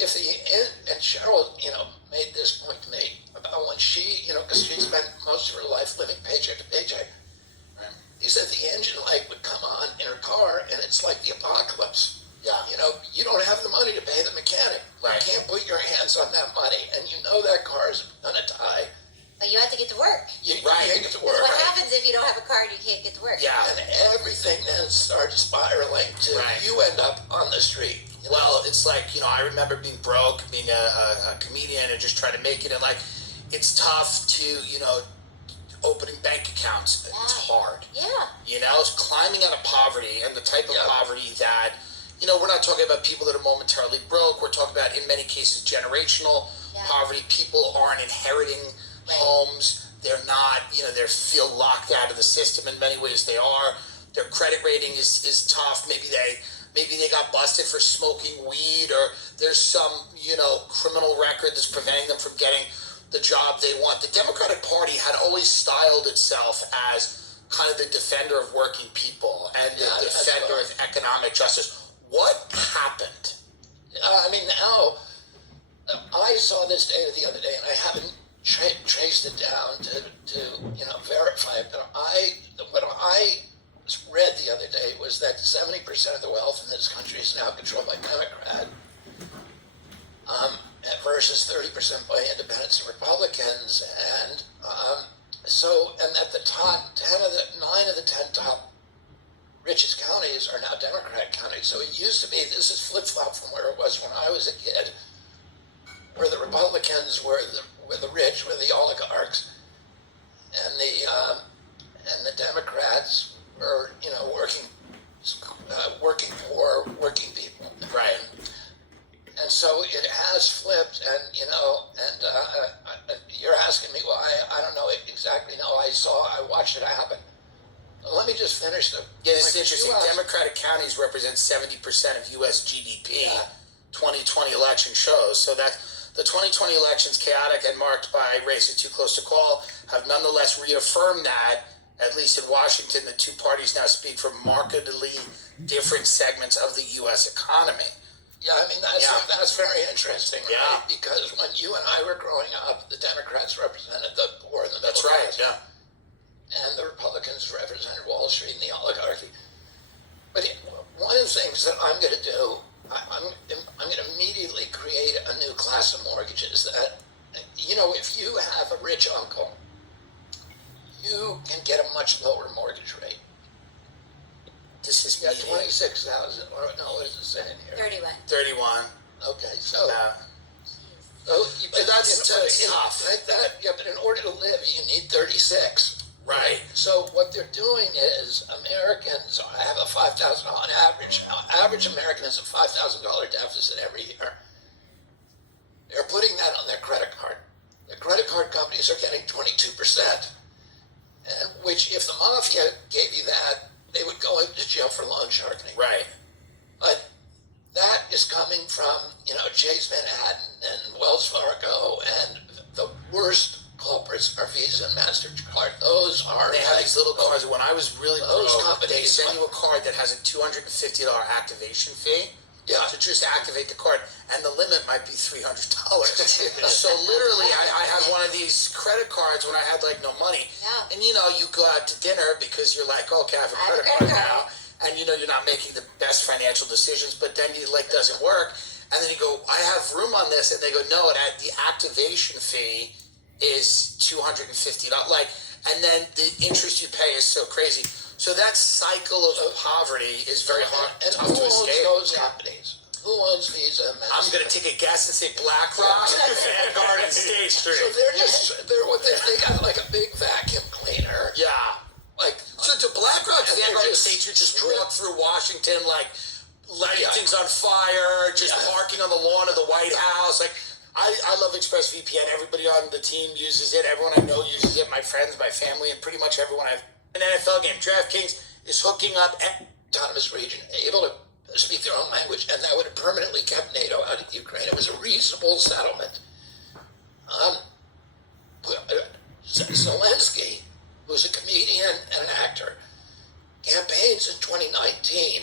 And Cheryl, you know, made this point to me about when she, you know, because she spent most of her life living paycheck to paycheck. He said the engine light would come on in her car, and it's like the apocalypse. Yeah. You know, you don't have the money to pay the mechanic. Right. You can't put your hands on that money, and you know that car is going to die. But you have to get to work. You can't get to work. What happens if you don't have a car and you can't get to work? Yeah. And everything then starts spiraling to you end up on the street. Well, it's like, you know, I remember being broke, being a comedian and just trying to make it. And like, it's tough to, you know, opening bank accounts. It's hard. Yeah. You know, it's climbing out of poverty and the type of poverty that, you know, we're not talking about people that are momentarily broke. We're talking about, in many cases, generational poverty. People aren't inheriting homes. They're not, you know, they feel locked out of the system. In many ways they are. Their credit rating is tough. Maybe they got busted for smoking weed, or there's some, you know, criminal record that's preventing them from getting the job they want. The Democratic Party had always styled itself as kind of the defender of working people and the defender of economic justice. What happened? I mean, now, I saw this data the other day, and I haven't traced it down to you know, verify it, but what I read the other day was that 70% of the wealth in this country is now controlled by Democrats, versus 30% by independents and Republicans, and at the top 9 of the 10 top richest counties are now Democrat counties. So it used to be, this is flip-flop from where it was when I was a kid, where the Republicans were the rich, were the oligarchs, and the Democrats were, you know, working poor, working people. Right. And so it has flipped, and you know, and you're asking me why. I don't know exactly. No, I watched it happen. Let me just finish the. Yeah, this is interesting. Democratic counties represent 70% of U.S. GDP. 2020 election shows. So that the 2020 elections, chaotic and marked by races too close to call, have nonetheless reaffirmed that, at least in Washington, the two parties now speak for markedly different segments of the U.S. economy. Yeah, I mean, that's very interesting, right? Because when you and I were growing up, the Democrats represented the poor and the middle class. And the Republicans represented Wall Street and the oligarchy. But one of the things that I'm going to do, I'm going to immediately create a new class of mortgages that, you know, if you have a rich uncle, you can get a much lower mortgage rate. This is 26,000. Or no, what does it say in here? 31. Okay, so that's tough. But in order to live, you need 36. Right. So what they're doing is Americans have a $5,000 on average. Average American has a $5,000 deficit every year. They're putting that on their credit card. The credit card companies are getting 22%. And which, if the mafia gave you that, they would go into jail for loan sharking. Right. But that is coming from, you know, Chase Manhattan and Wells Fargo, and the worst culprits are Visa and MasterCard. Those are... They have these little cards. When I was really broke, they companies send you a card that has a $250 activation fee to just activate the card, and the limit might be $300. So literally, I had one of these credit cards when I had like no money. And you know, you go out to dinner because you're like, okay, I have a credit card now, and you know you're not making the best financial decisions, but then it like doesn't work. And then you go, I have room on this. And they go, no, the activation fee is $250. And then the interest you pay is so crazy. So that cycle of poverty is very hard, tough to escape. Those companies? Who owns Visa? I'm going to take a guess and say BlackRock, Vanguard, and State Street. So they got like a big vacuum cleaner. Yeah. So do BlackRock, Vanguard, and State Street just walk through Washington, lighting things on fire, just parking on the lawn of the White House? I love ExpressVPN. Everybody on the team uses it. Everyone I know uses it. My friends, my family, and pretty much everyone I've an NFL game. DraftKings is hooking up autonomous region, able to speak their own language, and that would have permanently kept NATO out of Ukraine. It was a reasonable settlement. Zelensky, who's a comedian and an actor, campaigns in 2019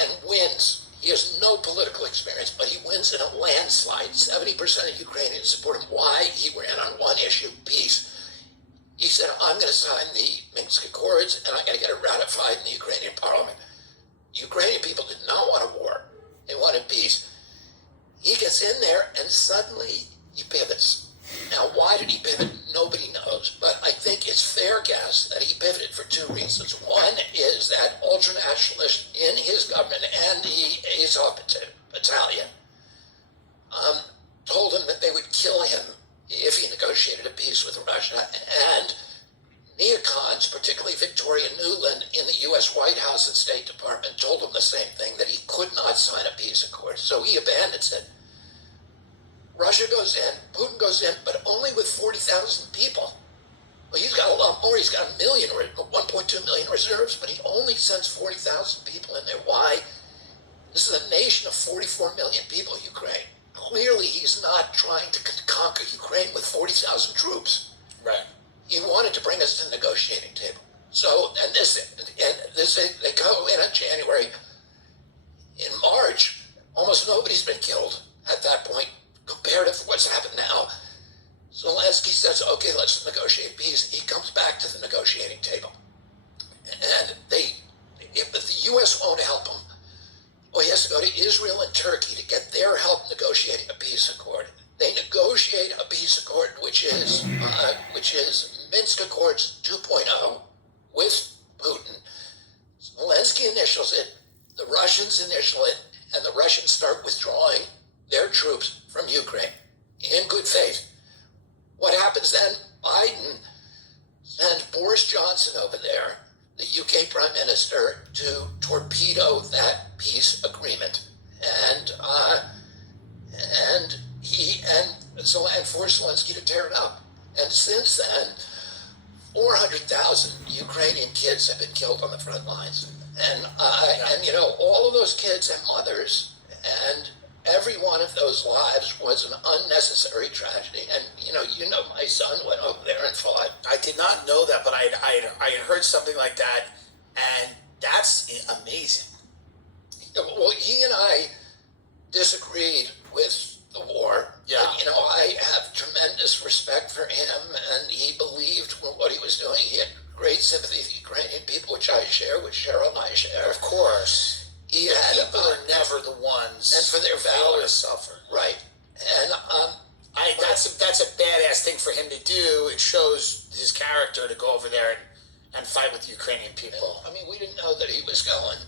and wins. He has no political experience, but he wins in a landslide. 70% of Ukrainians support him. Why? He ran on one issue, peace. He said, I'm going to sign the Minsk Accords, and I'm going to get it ratified in the Ukrainian parliament. Ukrainian people did not want a war. They wanted peace. He gets in there, and suddenly he pivots. Now, why did he pivot? Nobody knows. But I think it's fair guess that he pivoted for two reasons. One is that ultranationalist in his government and the Azov battalion told him that they would kill him if he negotiated a peace with Russia. And neocons, particularly Victoria Nuland in the U.S. White House and State Department, told him the same thing, that he could not sign a peace accord. So he abandons it. Russia goes in, Putin goes in, but only with 40,000 people. Well, he's got a lot more. He's got 1.2 million reserves, but he only sends 40,000 people in there. Why? This is a nation of 44 million people, Ukraine. Clearly, he's not trying to conquer Ukraine with 40,000 troops. Right. He wanted to bring us to the negotiating table. So, they go in January. In March, almost nobody's been killed at that point, compared to what's happened now. Zelensky says, okay, let's negotiate peace. He comes back to the negotiating table. And if the U.S. won't help him, well, he has to go to Israel and Turkey to get their help negotiating a peace accord. They negotiate a peace accord, which is Minsk Accords 2.0 with Putin. Zelensky initials it, the Russians initial it, and the Russians start withdrawing their troops from Ukraine in good faith. What happens then? Biden sends Boris Johnson over there, the UK Prime Minister, to torpedo that peace agreement, and force Zelensky to tear it up. And since then, 400,000 Ukrainian kids have been killed on the front lines, and all of those kids have mothers, and every one of those lives was an unnecessary tragedy. And my son went over there and fought. I did not know that, but I had heard something like that, and that's amazing. Well, he and I disagreed with the war. Yeah. And, I have tremendous respect for him, and he believed what he was doing. He had great sympathy for Ukrainian people, which I share, which Cheryl and I share. Of course. People are never the ones, and for their valor, they always suffer. Right. And that's a badass thing for him to do. It shows his character to go over there and fight with the Ukrainian people. I mean, we didn't know that he was going.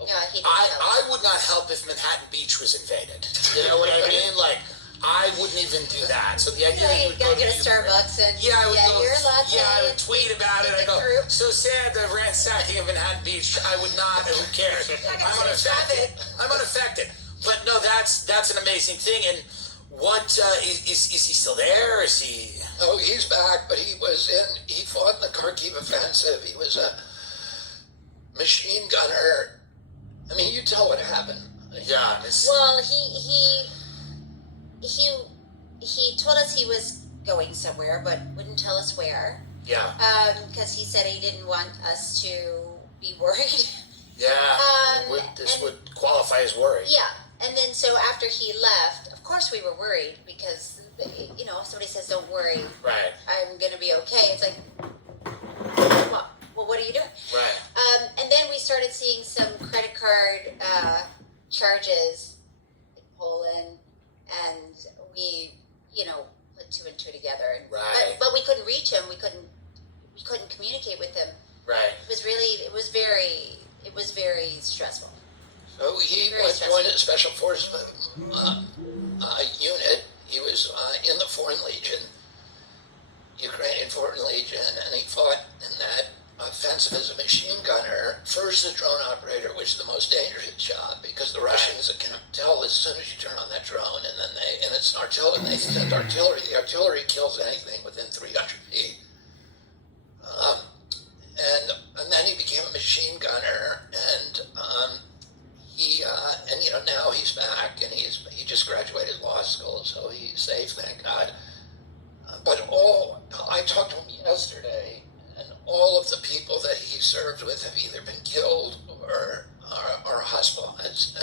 Yeah, he didn't I would not help if Manhattan Beach was invaded. You know what I mean? I wouldn't even do that. So the idea that you would go to Starbucks and you're allowed to. I would tweet about it. I go, so sad the ransacking of Manhattan Beach. I would not. Who cares? I'm unaffected. But no, that's an amazing thing. And what is he still there? Is he? No, he's back. But he fought in the Kharkiv offensive. He was a machine gunner. I mean, you tell what happened. Yeah. Well, he told us he was going somewhere, but wouldn't tell us where. Yeah. Because he said he didn't want us to be worried. Yeah. This would qualify as worry. Yeah. And then so after he left, of course we were worried because, if somebody says, don't worry, right, I'm going to be okay. It's like, well, what are you doing? Right. And then we started seeing some credit card charges. Poland, and we, put two and two together. And, Right. But we couldn't reach him. We couldn't communicate with him. Right. It was very stressful. So he joined a special forces unit. He was in the Foreign Legion, Ukrainian Foreign Legion, and he fought in that offensive as a machine gunner. First, as drone operator, which is the most dangerous job because the Russians can tell as soon as you turn on that drone, and it's artillery. And they send artillery. The artillery kills anything within 300 feet. And then he became a machine gunner, and now he's back, and he just graduated law school, so he's safe, thank God. But I talked to him yesterday, and all of the people that he served with have either been killed or are hospitalized.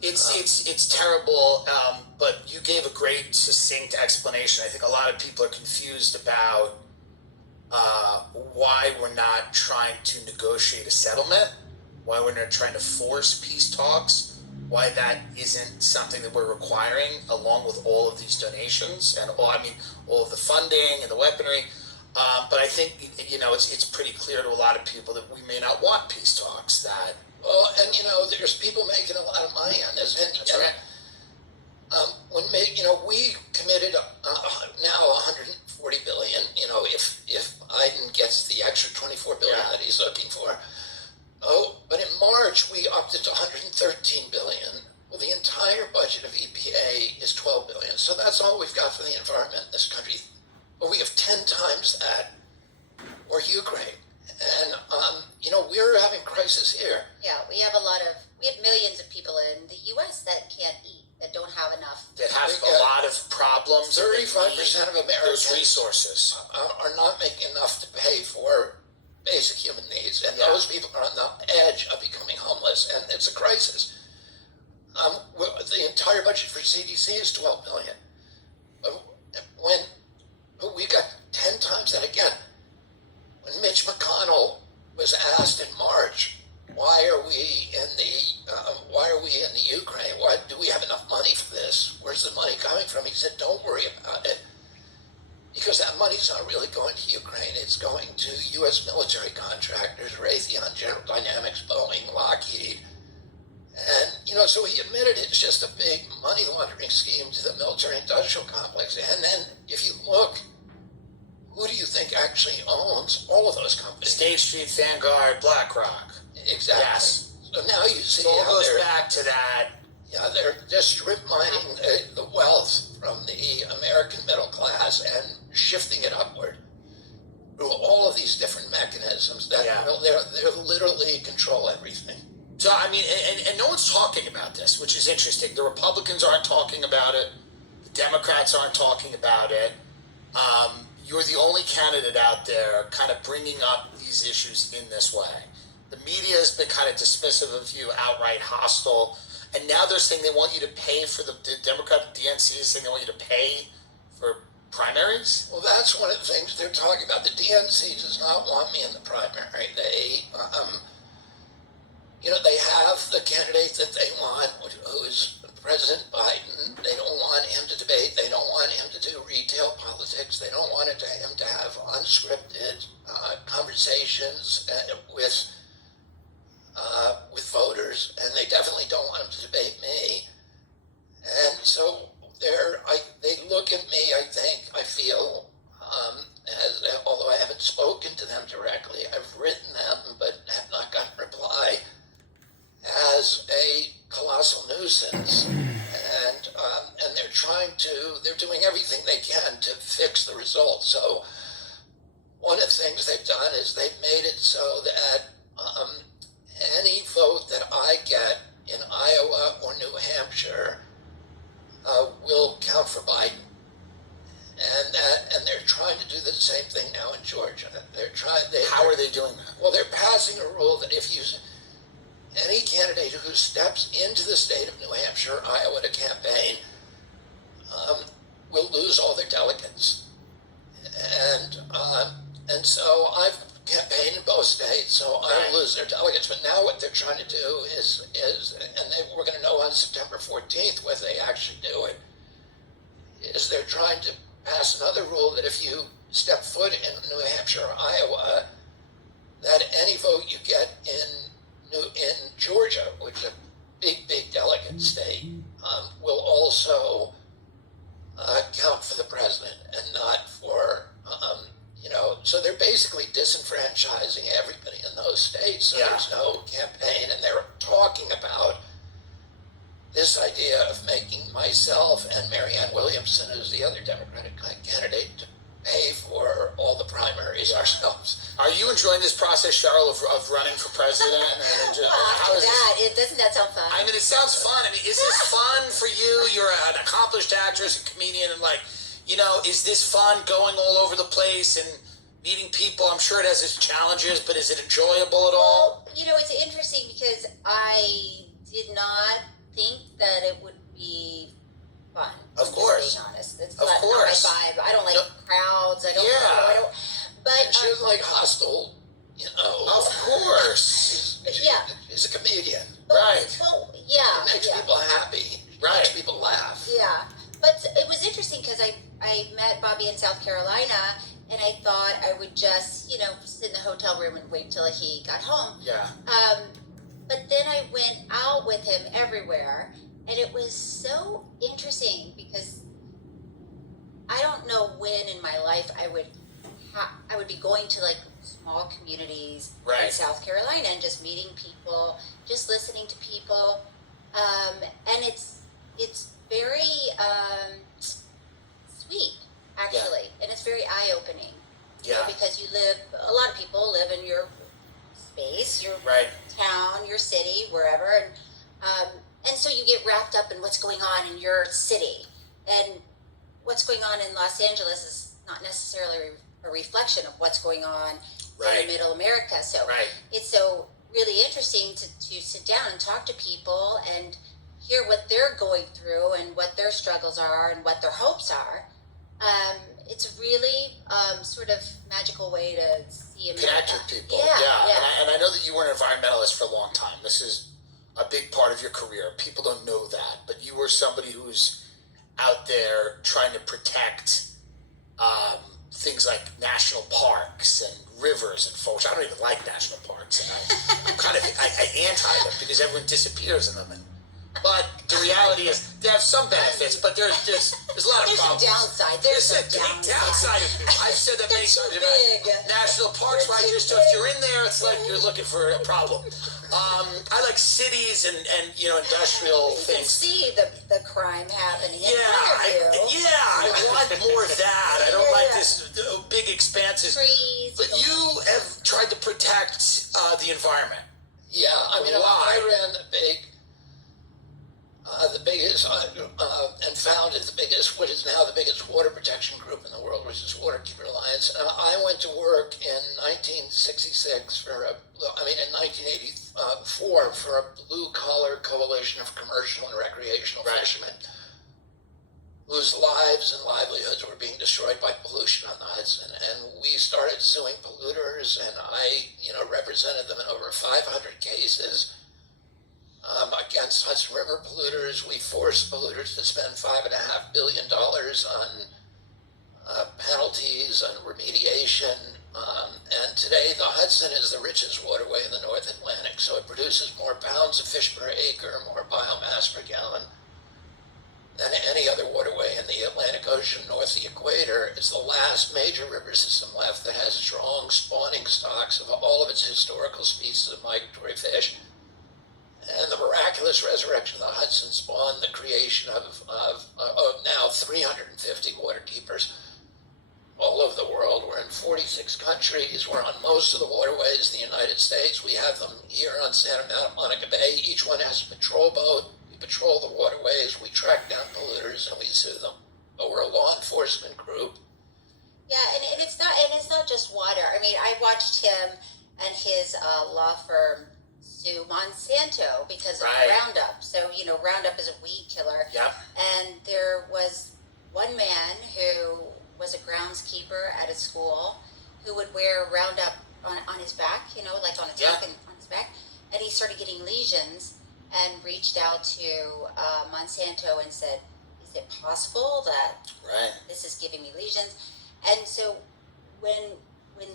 It's terrible. But you gave a great, succinct explanation. I think a lot of people are confused about why we're not trying to negotiate a settlement, why we're not trying to force peace talks, why that isn't something that we're requiring, along with all of these donations and all of the funding and the weaponry. But I think it's pretty clear to a lot of people that we may not want peace talks. There's people making a lot of money on this, and That's right. We committed now 140 billion. If Biden gets the extra 24 billion that he's looking for. But in March we upped it to 113 billion. Well, the entire budget of EPA is 12 billion. So that's all we've got for the environment in this country. But we have 10 times that, or Ukraine. And, we're having crisis here. Yeah, we have millions of people in the U.S. that can't eat, that don't have enough. That have a lot of problems. 35% of Americans resources are not making enough to pay for basic human needs. And those people are on the edge of becoming homeless. And it's a crisis. The entire budget for CDC is $12 billion. When we got 10 times that again, when Mitch McConnell was asked in March, why are we in the Ukraine? Why do we have enough money for this? Where's the money coming from? He said, don't worry about it, because that money's not really going to Ukraine. It's going to U.S. military contractors, Raytheon, General Dynamics, Boeing, Lockheed. And, so he admitted it's just a big money laundering scheme to the military-industrial complex. And then, if you look, who do you think actually owns all of those companies? State Street, Vanguard, BlackRock. Exactly. Yes. So now you see how it how goes back to that. Yeah, they're strip mining the wealth from the American middle class and shifting it upward through all of these different mechanisms that they're literally control everything. So, and no one's talking about this, which is interesting. The Republicans aren't talking about it. The Democrats aren't talking about it. You're the only candidate out there kind of bringing up these issues in this way. The media has been kind of dismissive of you, outright hostile. And now they're saying they want you to pay for the Democrat DNC is saying they want you to pay for primaries? Well, that's one of the things they're talking about. The DNC does not want me in the primary. They have the candidate that they want, who is President Biden. They don't want him to debate. They don't want him to do retail politics. They don't want him to have unscripted conversations with voters, and they definitely don't want him to debate me. And so they look at me, I feel, although I haven't spoken to them directly, I've written them, but have not gotten a reply, as a colossal nuisance. And they're doing everything they can to fix the results. So one of the things they've done is they've made it so that any vote that I get in Iowa or New Hampshire will count for Biden. And they're trying to do the same thing now in Georgia. How are they doing that? Well, they're passing a rule that if any candidate who steps into the state of New Hampshire or Iowa to campaign will lose all their delegates. And so I've campaigned in both states, so I lose because they're delegates. But now what they're trying to do is we're going to know on September 14th whether they actually do it, is they're trying to pass another rule that if you step foot in New Hampshire or Iowa, that any vote you get in Georgia, which is a big delegate state, will also count for the president and not for, so they're basically disenfranchising everybody in those states. So there's no campaign, and they're talking about this idea of making myself and Marianne Williamson, who's the other Democratic candidate, to pay for all the primaries ourselves. Are you enjoying this process, Cheryl, of running for president? And just, Well, after that, doesn't that sound fun? I mean, it sounds fun. I mean, is this fun for you? You're an accomplished actress, a comedian, and is this fun going all over the place and meeting people? I'm sure it has its challenges, but is it enjoyable at all? Well, it's interesting because I did not think that it would be fun. Of course. Being honest, it's of not course. my vibe. I don't like crowds. I don't. But she doesn't like hostile. Of course. She's a comedian. Right. Well, yeah. It makes people happy. Right. Makes people laugh. Yeah. But it was interesting because I met Bobby in South Carolina, and I thought I would just, sit in the hotel room and wait till he got home. Yeah. But then I went out with him everywhere, and it was so interesting because I don't know when in my life I would be going to small communities in South Carolina and just meeting people, just listening to people, and it's very sweet actually, and it's very eye-opening. Because a lot of people live in your space, your town, your city, wherever, and so you get wrapped up in what's going on in your city, and what's going on in Los Angeles is not necessarily a reflection of what's going on in Middle America. So it's so really interesting to sit down and talk to people and hear what they're going through and what their struggles are and what their hopes are. It's a really sort of magical way to see America. Connect with people. Yeah. And I know that you were an environmentalist for a long time. This is a big part of your career. People don't know that, but you were somebody who's out there trying to protect things like national parks and rivers and folks. I don't even like national parks, and I'm kind of I anti them because everyone disappears in them. But the reality is they have some benefits, but there's a lot of problems. There's some downside. I've said that many times about national parks, right? If you're in there, it's like you're looking for a problem. I like cities and industrial things. See the crime happening. I want more of that. I don't like this big expanses. Trees. But you have tried to protect the environment. Yeah, I mean, I ran the biggest, and founded what is now the biggest water protection group in the world, which is Waterkeeper Alliance. I went to work in 1966 in 1984 for a blue-collar coalition of commercial and recreational fishermen whose lives and livelihoods were being destroyed by pollution on the Hudson. And we started suing polluters, and I, represented them in over 500 cases against Hudson River polluters. We forced polluters to spend $5.5 billion on penalties, on remediation. And today the Hudson is the richest waterway in the North Atlantic. So it produces more pounds of fish per acre, more biomass per gallon than any other waterway in the Atlantic Ocean north of the equator. It's the last major river system left that has strong spawning stocks of all of its historical species of migratory fish. And the miraculous resurrection of the Hudson spawned the creation of now 350 water keepers all over the world. We're in 46 countries. We're on most of the waterways in the United States. We have them here on Santa Monica Bay. Each one has a patrol boat. We patrol the waterways. We track down polluters and we sue them. But we're a law enforcement group. Yeah, and it's not just water. I mean, I watched him and his law firm sue Monsanto because of Roundup. So, Roundup is a weed killer. Yep. And there was one man who was a groundskeeper at a school who would wear Roundup on his back, like on a tuck and on his started getting lesions and reached out to Monsanto and said, is it possible that this is giving me lesions? And so when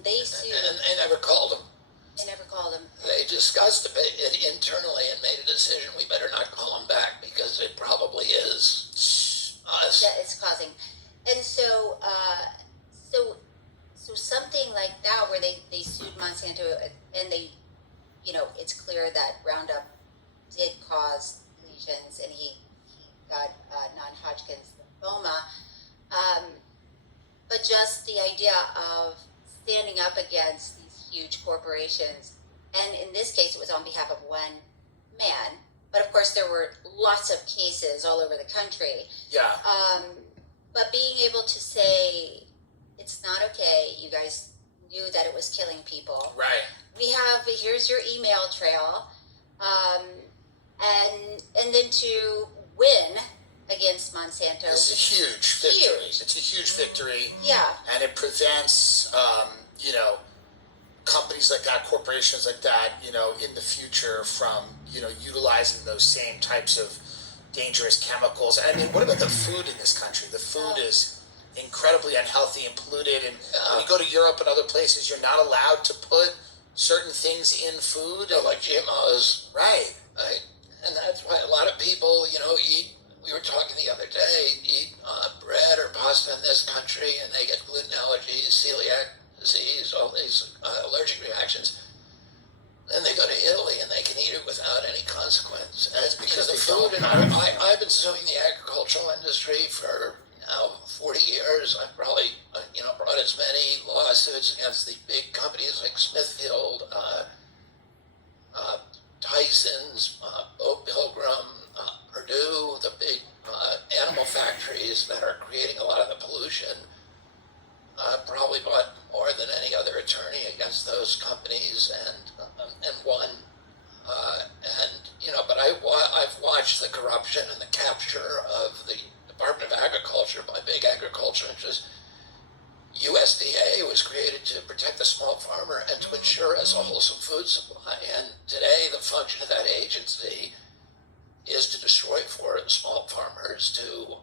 they sued... And they never called them. They never called them. They discussed it internally and made a decision, we better not call them back because it probably is us. That it's causing. And so, so something like that where they sued Monsanto and they, it's clear that Roundup did cause lesions and he got non-Hodgkin's lymphoma. But just the idea of standing up against these huge corporations, and in this case it was on behalf of one man, but of course there were lots of cases all over the country. Yeah. But being able to say, it's not okay, you guys knew that it was killing people. Right. Here's your email trail, and then to win against Monsanto. It's a huge victory. It's a huge victory. Yeah. And it prevents, companies like that, corporations like that, in the future from, utilizing those same types of dangerous chemicals. I mean, what about the food in this country? The food is incredibly unhealthy and polluted. And when you go to Europe and other places, you're not allowed to put certain things in food. Like GMOs. Right. Right. And that's why a lot of people, eat, we were talking the other day, eat bread or pasta in this country and they get gluten allergies, celiac disease, all these allergic reactions. Then they go to Italy and they can eat it without any consequence. And it's because of food. And I've been suing the agricultural industry for now 40 years. I've probably, brought as many lawsuits against the big companies like Smithfield, Tyson's, Oak Pilgrim, Purdue, the big animal factories that are creating a lot of the pollution. Probably bought more than any other attorney against those companies and won. But I've watched the corruption and the capture of the Department of Agriculture by big agriculture interests. USDA was created to protect the small farmer and to ensure us a wholesome food supply. And today the function of that agency is to destroy for the small farmers, to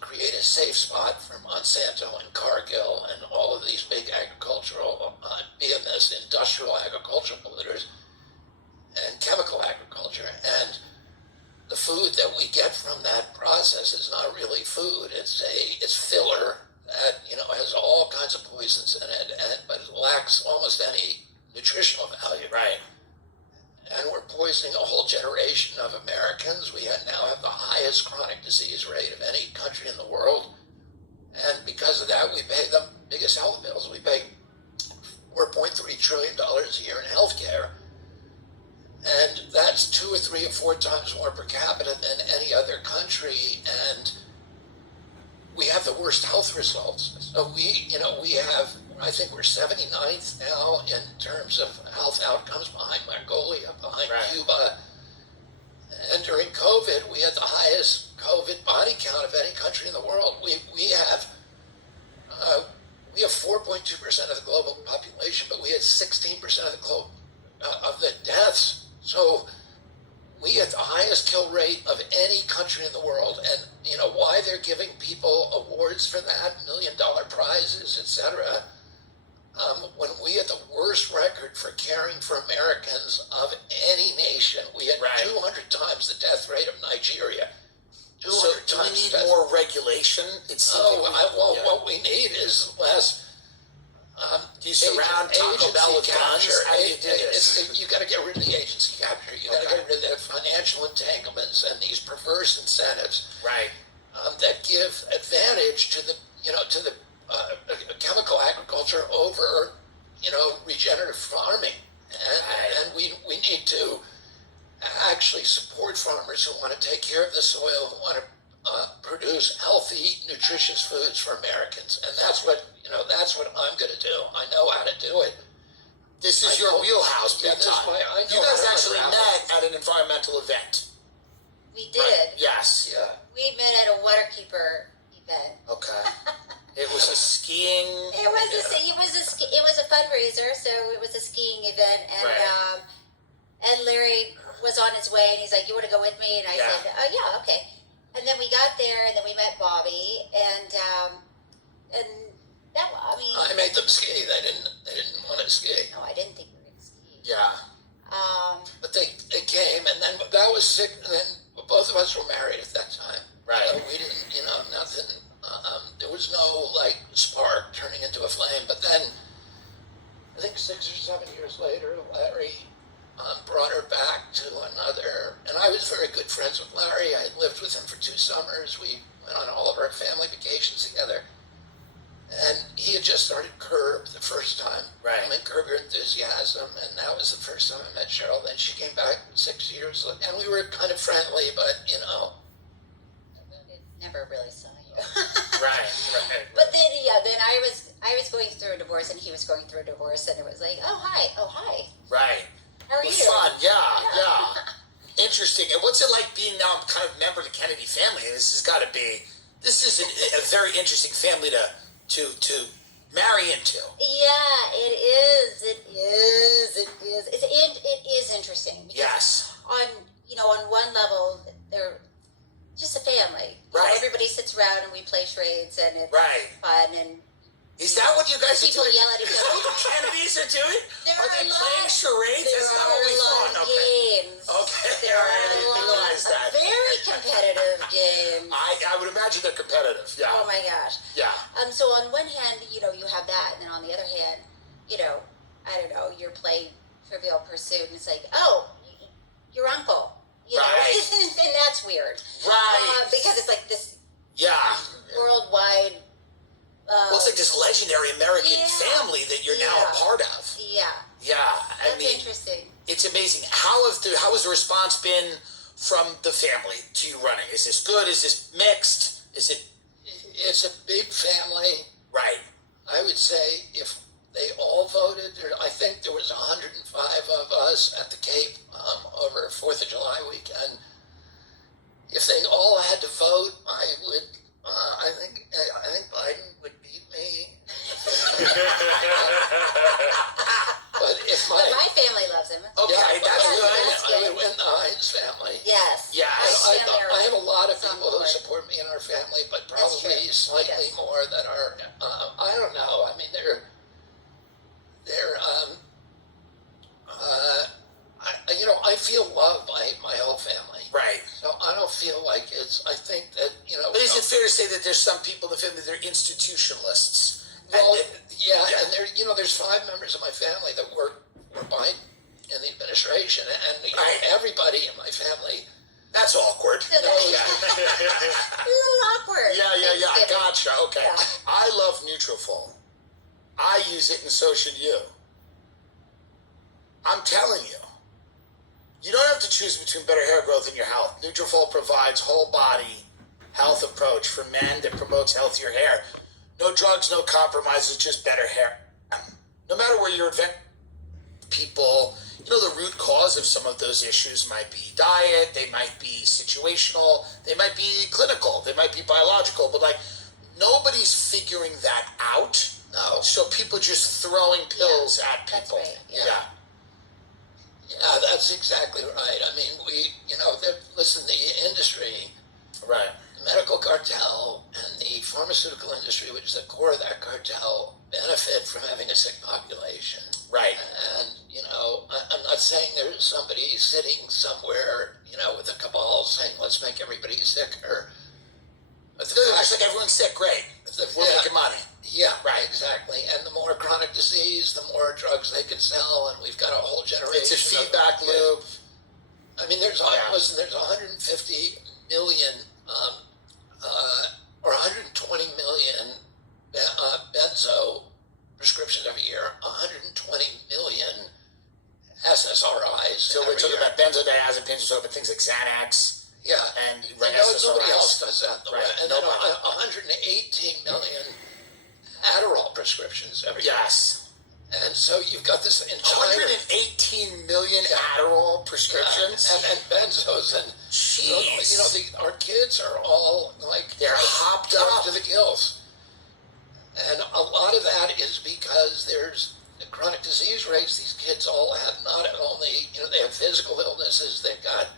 create a safe spot for Monsanto and Cargill and all of these big agricultural, BMS, industrial agricultural polluters, and chemical agriculture. And the food that we get from that process is not really food. It's filler that has all kinds of poisons in it, but it lacks almost any nutritional value. Right. And we're poisoning a whole generation of Americans. We now have the highest chronic disease rate of any country in the world. And because of that, we pay the biggest health bills. We pay $4.3 trillion a year in health care. And that's 2 or 3 or 4 times more per capita than any other country. And we have the worst health results. So we have, I think we're 79th now in terms of health outcomes, behind Mongolia, behind Cuba. And during COVID, we had the highest COVID body count of any country in the world. We have 4.2% of the global population, but we had 16% of the deaths. So we had the highest kill rate of any country in the world. And why they're giving people awards for that, $1 million prizes, etc. When we had the worst record for caring for Americans of any nation. We had 200 times the death rate of Nigeria. So do we need more regulation? What we need is less. Do you surround Taco Bell with guns? How do you do this? You got to get rid of the agency capture. You got to get rid of the financial entanglements and these perverse incentives. Right. That give advantage to the chemical agriculture over regenerative farming, and we need to actually support farmers who want to take care of the soil, who want to produce healthy, nutritious foods for Americans, and that's what I'm going to do. I know how to do it. This is your wheelhouse, big time. You guys actually met at an environmental event. We did. Right. Yes. Yeah. We met at a waterkeeper event. Okay. It was a skiing. It was a fundraiser, so it was a skiing event, and his way, and he's like, "You want to go with me?" And I said, "Oh yeah, okay." And then we got there, and then we met Bobby, and that, I mean, I made them ski. They didn't want to ski. No, I didn't think we were going to ski. Yeah. But they came, and then that was sick. And then both of us were married at that time. Right. We didn't, nothing. There was no like spark turning into a flame. But then, I think 6 or 7 years later, Larry brought her back to another. And I was very good friends with Larry. I had lived with him for 2 summers. We went on all of our family vacations together. And he had just started Curb the first time. Right. I mean, Curb Your Enthusiasm, and that was the first time I met Cheryl. Then she came back 6 years later, and we were kind of friendly, but, Never really saw you. Right. But then, then I was going through a divorce, and he was going through a divorce, and it was like, oh, hi. Right. How are It was you? fun, yeah. Interesting. And what's it like being now kind of a member of the Kennedy family? This is a very interesting family to marry into. Yeah, it is. It is interesting. Because on one level, they're just a family. Right. Everybody sits around and we play charades, and it's fun. And is that what you guys are people doing? yell at each other. The Kennedys are doing? Are they playing charades? There That's not are what we a lot thought. of Okay. games. Okay. There I are didn't a realize lot that. of very competitive games. I would imagine they're competitive. Yeah. Oh my gosh. Yeah. So on one hand, you have that, and then on the other hand, I don't know, you're playing Trivial Pursuit, and it's like, oh, your uncle, Right. and that's weird, Right. because it's like this worldwide. Well, it's like this legendary American family that you're now a part of. Yeah. Yeah. That's interesting. It's amazing. How has the response been from the family to you running? Is this good? Is this mixed? It's a big family. Right. I would say if they all voted, I think there was 105 of us at the Cape over 4th of July weekend. If they all had to vote, I think Biden would beat me. But my family loves him. Okay, that's good. I would win the Hines family. Yes. Yes. I have a lot of people who support me in our family, but probably slightly more that are, I don't know. I mean, I feel loved by my whole family. Right. So I don't feel like I think that, But is it fair to say that there's some people in the family that are institutionalists? Well, and there's 5 members of my family that work for Biden in the administration, and everybody in my family. That's awkward. A little awkward. Yeah. Gotcha. Okay. Yeah. I love Nutrafol. I use it, and so should you. I'm telling you. You don't have to choose between better hair growth and your health. Nutrafol provides whole body health approach for men that promotes healthier hair. No drugs, no compromises, just better hair. No matter where you're at, people, the root cause of some of those issues might be diet, they might be situational, they might be clinical, they might be biological, but nobody's figuring that out. No. So people just throwing pills at people. That's right. Yeah, that's exactly right. I mean, the industry, right? The medical cartel and the pharmaceutical industry, which is the core of that cartel, benefit from having a sick population. Right. And, I'm not saying there's somebody sitting somewhere, with a cabal saying, let's make everybody sicker. But It's like everyone's sick, great. We're making money. Yeah, right, exactly. And the more chronic disease, the more drugs they can sell, and we's got a whole generation. It's a feedback loop. I mean, there's 150 million or 120 million benzo prescriptions every year, 120 million SSRIs. So we're talking about benzodiazepines, we're talking about things like Xanax. Yeah. And nobody else does that. Right. And then 118 million Adderall prescriptions every year. Yes. And so you've got this entire 118 million Adderall prescriptions and benzos and jeez. Our kids are all they're hopped up to the gills, and a lot of that is because there's the chronic disease rates. These kids all have not only they have physical illnesses, they've got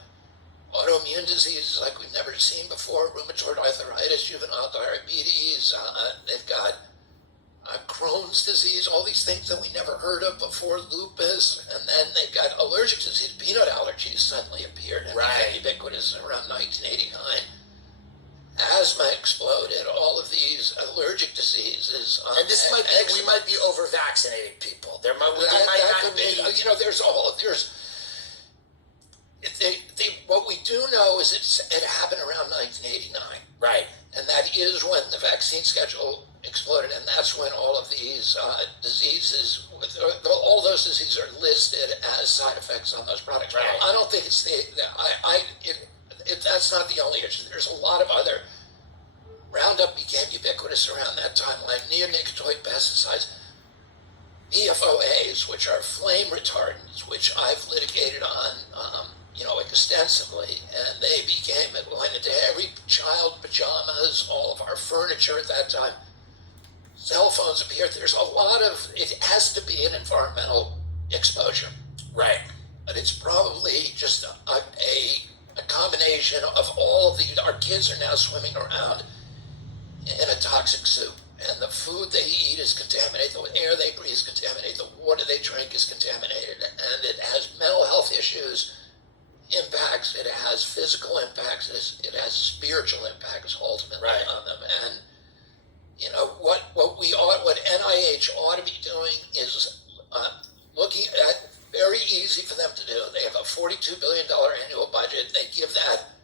diseases like we've never seen before, rheumatoid arthritis, juvenile diabetes, they've got Crohn's disease, all these things that we never heard of before, lupus, and then they've got allergic disease. Peanut allergies suddenly appeared and became ubiquitous around 1989. Asthma exploded, all of these allergic diseses. And this might be, we might be over-vaccinating people. There might not be... What we do know is it happened around 1989. Right. And that is when the vaccine schedule exploded, and that's when all of these diseases, all those diseases are listed as side effects on those products. Right. I don't think it's that's not the only issue. There's a lot of other. Roundup became ubiquitous around that time, like neonicotinoid pesticides, PFOAs, which are flame retardants, which I've litigated on, extensively, and they went into every child pajamas, all of our furniture at that time. Cell phones appeared. There's a lot of, it has to be an environmental exposure. Right. But it's probably just a combination of all of our kids are now swimming around in a toxic soup. And the food they eat is contaminated, the air they breathe is contaminated, the water they drink is contaminated, and it has mental health issues, impacts, it has physical impacts, it has spiritual impacts ultimately on them. And what NIH ought to be doing is looking at, very easy for them to do. They have a $42 billion annual budget. They give that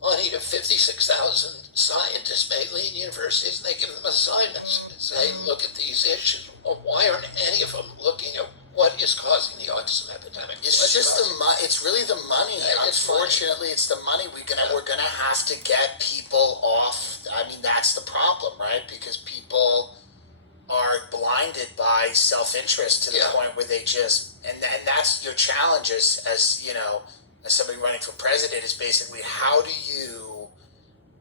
money to 56,000 scientists, mainly in universities, and they give them assignments and say, look at these issues. Well, why aren't any of them looking at what is causing the autism epidemic? It's just it's really the money. Unfortunately, it's the money. We're gonna have to get people off. I mean, that's the problem, right? Because people are blinded by self-interest to the point where they just, and that's your challenge as somebody running for president, is basically how do you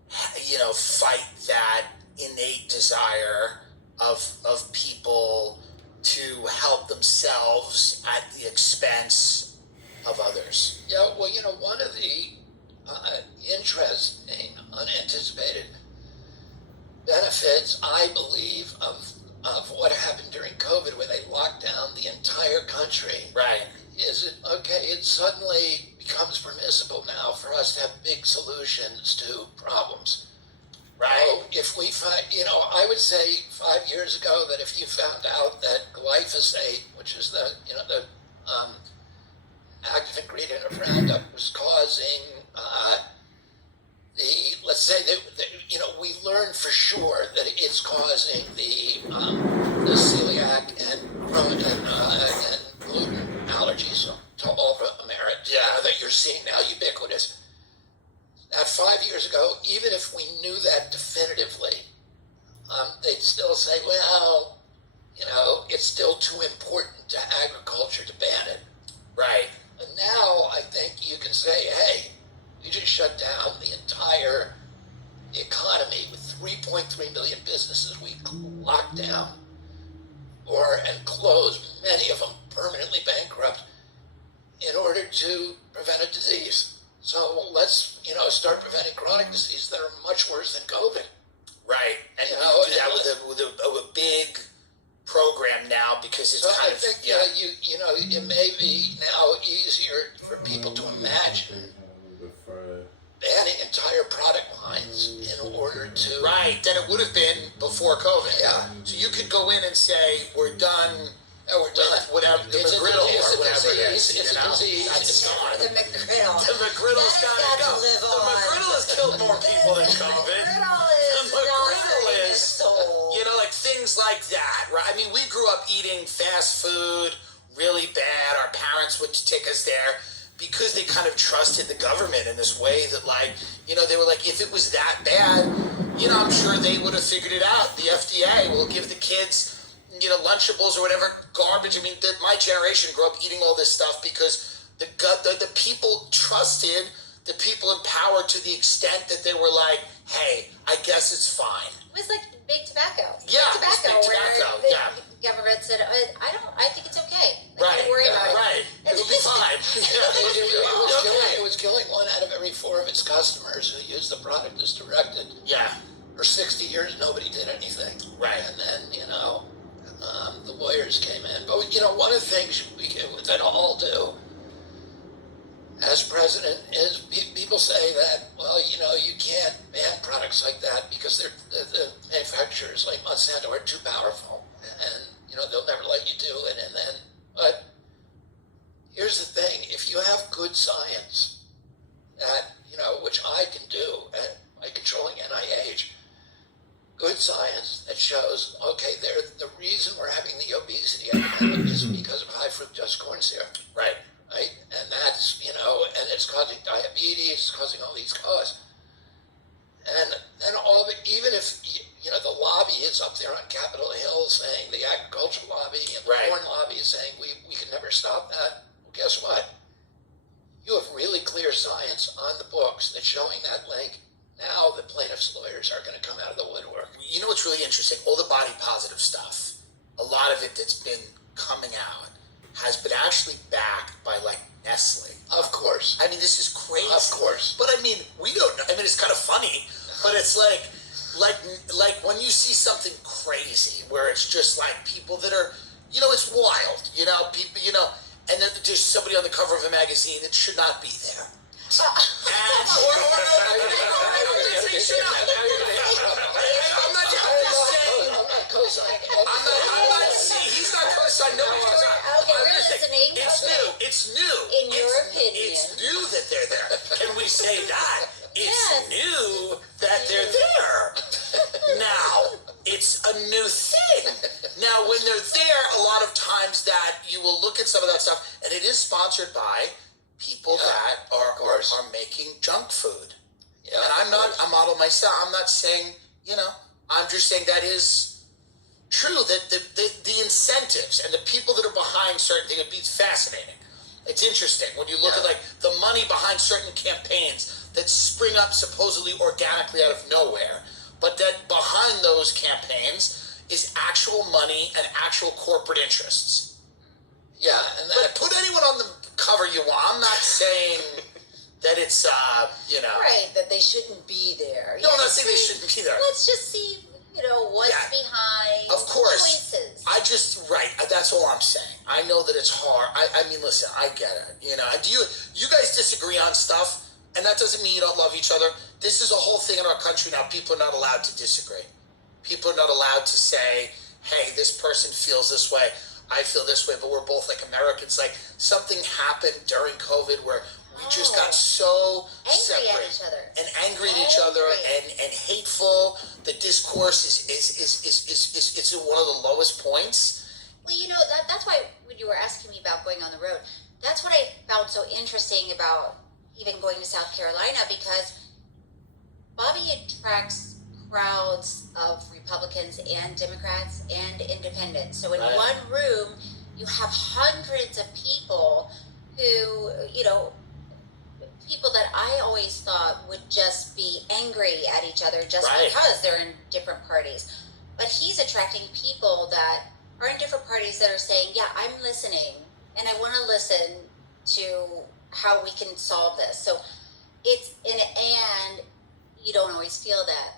fight that innate desire of people to help themselves at the expense of others. Yeah, well, one of the interesting, unanticipated benefits, I believe, of what happened during COVID, where they locked down the entire country, it suddenly becomes permissible now for us to have big solutions to problems. Right. If we find, I would say 5 years ago that if you found out that glyphosate, which is the active ingredient of Roundup, was causing we learned for sure that it's causing the celiac and gluten allergies to all of America that you're seeing now ubiquitous. That 5 years ago, even if we knew that definitively, they'd still say, well, it's still too important to agriculture to ban it. Right. And now I think you can say, hey, you just shut down the entire economy with 3.3 million businesses we locked down and closed, many of them permanently bankrupt, in order to prevent a disease. So let's, start preventing chronic diseases that are much worse than COVID. Right. And you do that with a big program now, because it's kind of... It may be now easier for people to imagine banning entire product lines in order to... Right, than it would have been before COVID. Yeah. So you could go in and say, we're done... we're done. Whatever, the McGriddle or whatever it is. It's a disease. It's gone. The McGriddle. The McGriddle's got to go. The McGriddle has killed more people than COVID. The McGriddle is, like things like that, right? I mean, we grew up eating fast food really bad. Our parents would take us there because they kind of trusted the government in this way that, they were like, if it was that bad, I'm sure they would have figured it out. The FDA will give the kids... Lunchables or whatever garbage. I mean, my generation grew up eating all this stuff because the people trusted the people in power to the extent that they were like, hey, I guess it's fine. It was like big tobacco. Yeah, tobacco. The government said, I think it's okay. Right. Don't worry about it. Right. It'll be fine. It was killing 1 out of every 24 of its customers who use the product as directed. Yeah. For 60 years, nobody did anything. Right. And then, the lawyers came in. But, one of the things that I'll do as president is people say that, well, you can't ban products like that because the manufacturers like Monsanto are too powerful. And, they'll never let you do it. But here's the thing. If you have good science that, which I can do by controlling NIH, good science that shows, okay, the reason we're having the obesity epidemic is because of high fructose corn syrup. Right. Right? And that's, and it's causing diabetes, it's causing all these causes. And then all of it, even if, the lobby is up there on Capitol Hill saying, the agricultural lobby and the corn lobby is saying, we can never stop that. Well, guess what? You have really clear science on the books that's showing that link. Now the plaintiff's lawyers are going to come out of the woodwork. You know what's really interesting? All the body positive stuff, a lot of it that's been coming out has been actually backed by like Nestle. Of course. I mean, this is crazy. Of course. But I mean, we don't know. I mean, it's kind of funny, but it's like when you see something crazy where it's just like people that are, it's wild, people, and then there's somebody on the cover of a magazine that should not be there. He's not co-signing. Nobody's co-signing. Okay, we're listening. It's new. In your opinion. It's new that they're there. Can we say that? It's new that they're there. Now, it's a new thing. Now, when they're there, a lot of times that you will look at some of that stuff, and it is sponsored by people that are making junk food. Yeah, and I'm not a model myself. I'm not saying, I'm just saying that is true, that the incentives and the people that are behind certain things, it's fascinating. It's interesting when you look at like the money behind certain campaigns that spring up supposedly organically out of nowhere, but that behind those campaigns is actual money and actual corporate interests. Yeah, and but put anyone on the cover you want. I'm not saying that it's right, that they shouldn't be there. No, I'm not saying they shouldn't be there. Let's just see, what's behind of course. choices. That's all I'm saying. I know that it's hard. I mean, listen, I get it. Do you guys disagree on stuff? And that doesn't mean you don't love each other. This is a whole thing in our country now. People are not allowed to disagree. People are not allowed to say, hey, this person feels this way, I feel this way, but we're both like Americans. Like something happened during COVID where we just got so angry separate at each other and angry at each other and hateful. The discourse is at one of the lowest points. Well, that's why when you were asking me about going on the road, that's what I found so interesting about even going to South Carolina, because Bobby attracts crowds of Republicans and Democrats and independents. So in one room, you have hundreds of people who, people that I always thought would just be angry at each other just because they're in different parties. But he's attracting people that are in different parties that are saying, yeah, I'm listening, and I want to listen to how we can solve this. So and you don't always feel that.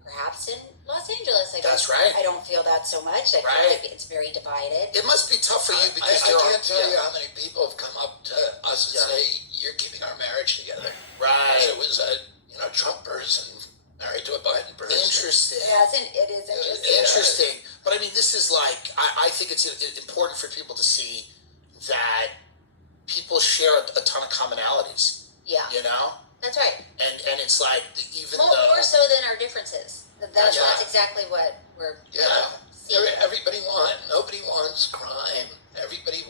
Perhaps in Los Angeles, I don't feel that so much. I feel like it's very divided. It must be tough for you because I can't tell you how many people have come up to us and say, "You're keeping our marriage together." Right. It was a Trump person married to a Biden person. Interesting. Yes, it is interesting. Interesting. But I mean, this is like I think it's important for people to see that people share a ton of commonalities. Yeah. That's right. And it's like even more so than our differences. That's exactly what we're seeing. Nobody wants crime. Everybody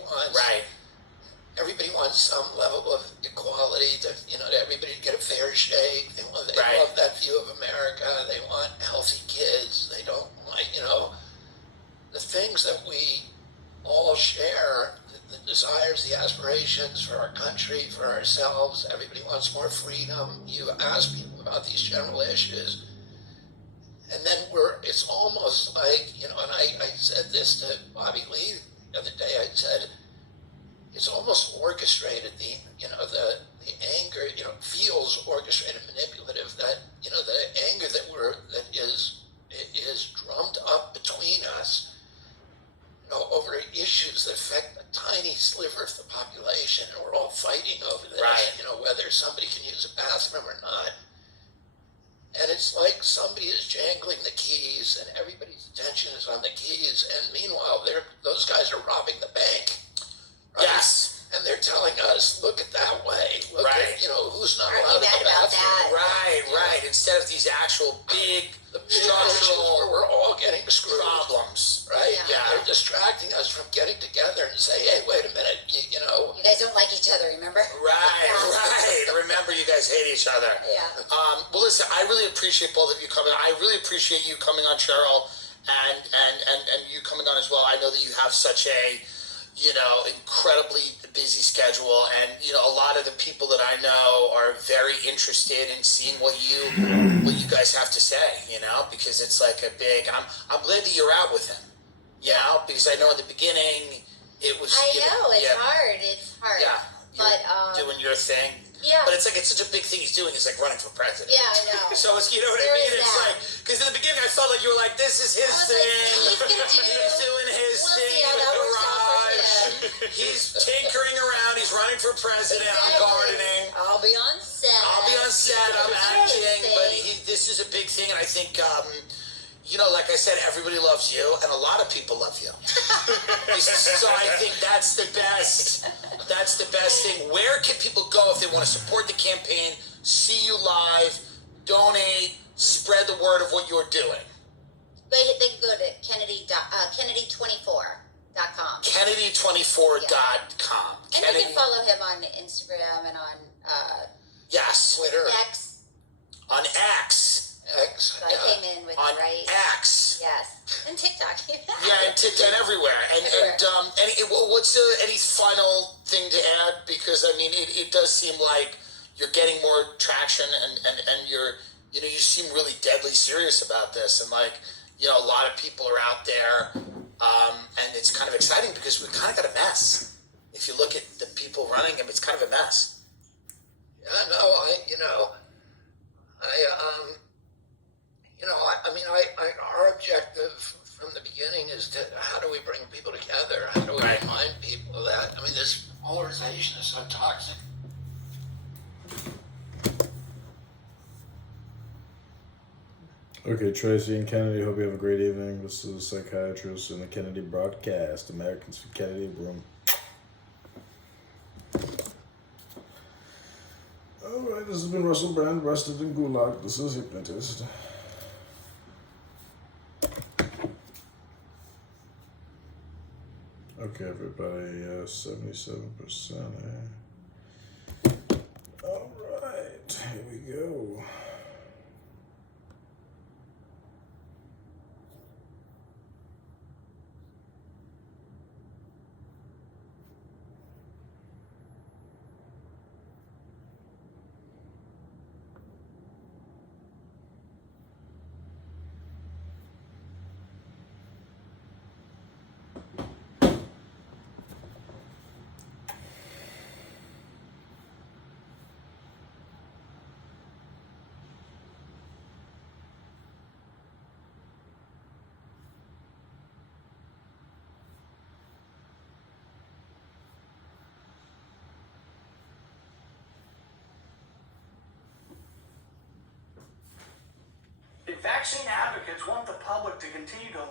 wants some level of equality. To everybody to get a fair shake. They love that view of America. They want healthy kids. They don't like the things that we all share. The desires, the aspirations for our country, for ourselves. Everybody wants more freedom. You ask people about these general issues, and then it's almost like, and I said this to Bobby Lee the other day, I said, it's almost orchestrated. The anger, feels orchestrated, manipulative. That the anger that is drummed up between us, over issues that affect a tiny sliver of the population. We're all fighting over this. Right. Whether somebody can use a bathroom or not. And it's like somebody is jangling the keys, and everybody's attention is on the keys. And meanwhile, those guys are robbing the bank. Right? Yes. And they're telling us, look at that way. Look at, who's not allowed to about that. Right. Instead of these actual big structural where we're all getting screwed. problems. Right? Yeah. They're distracting us from getting together and say, hey, wait a minute, You guys don't like each other, remember? Right. Remember, you guys hate each other. Yeah. Well, listen, I really appreciate both of you coming on. I really appreciate you coming on, Cheryl, and you coming on as well. I know that you have such a, incredibly busy schedule, and a lot of the people that I know are very interested in seeing what you guys have to say, because it's like a big. I'm glad that you're out with him, because I know in the beginning it was. It's hard. It's hard. Yeah. But doing your thing. Yeah. But it's like it's such a big thing he's doing. He's like running for president. Yeah, I know. So it's what I mean. It's like because in the beginning I felt like you were like, this is his thing. He's doing his thing in the garage. He's tinkering around. He's running for president. I'm gardening. I'll be on set. I'm acting. But this is a big thing, and I think. Like I said, everybody loves you, and a lot of people love you. So I think that's the best. That's the best thing. Where can people go if they want to support the campaign, see you live, donate, spread the word of what you're doing? They can go to Kennedy24.com. Kennedy24.com. And you can follow him on Instagram and on yes, Twitter, X. On X. So I came in with on right. X. Yes, and TikTok. And TikTok everywhere. What's any final thing to add? Because I mean, it does seem like you're getting more traction, and you're you seem really deadly serious about this, and a lot of people are out there, and it's kind of exciting because we kind of got a mess. If you look at the people running him, it's kind of a mess. Yeah, no, our objective from the beginning is to how do we bring people together? How do we remind people that? This polarization is so toxic. Okay, Tracy and Kennedy, hope you have a great evening. This is a psychiatrist in the Kennedy broadcast. Americans for Kennedy Broom. Alright, this has been Russell Brand, arrested in Gulag. This is Hypnotist. Okay, everybody, 77%, Alright, here we go. Vaccine advocates want the public to continue to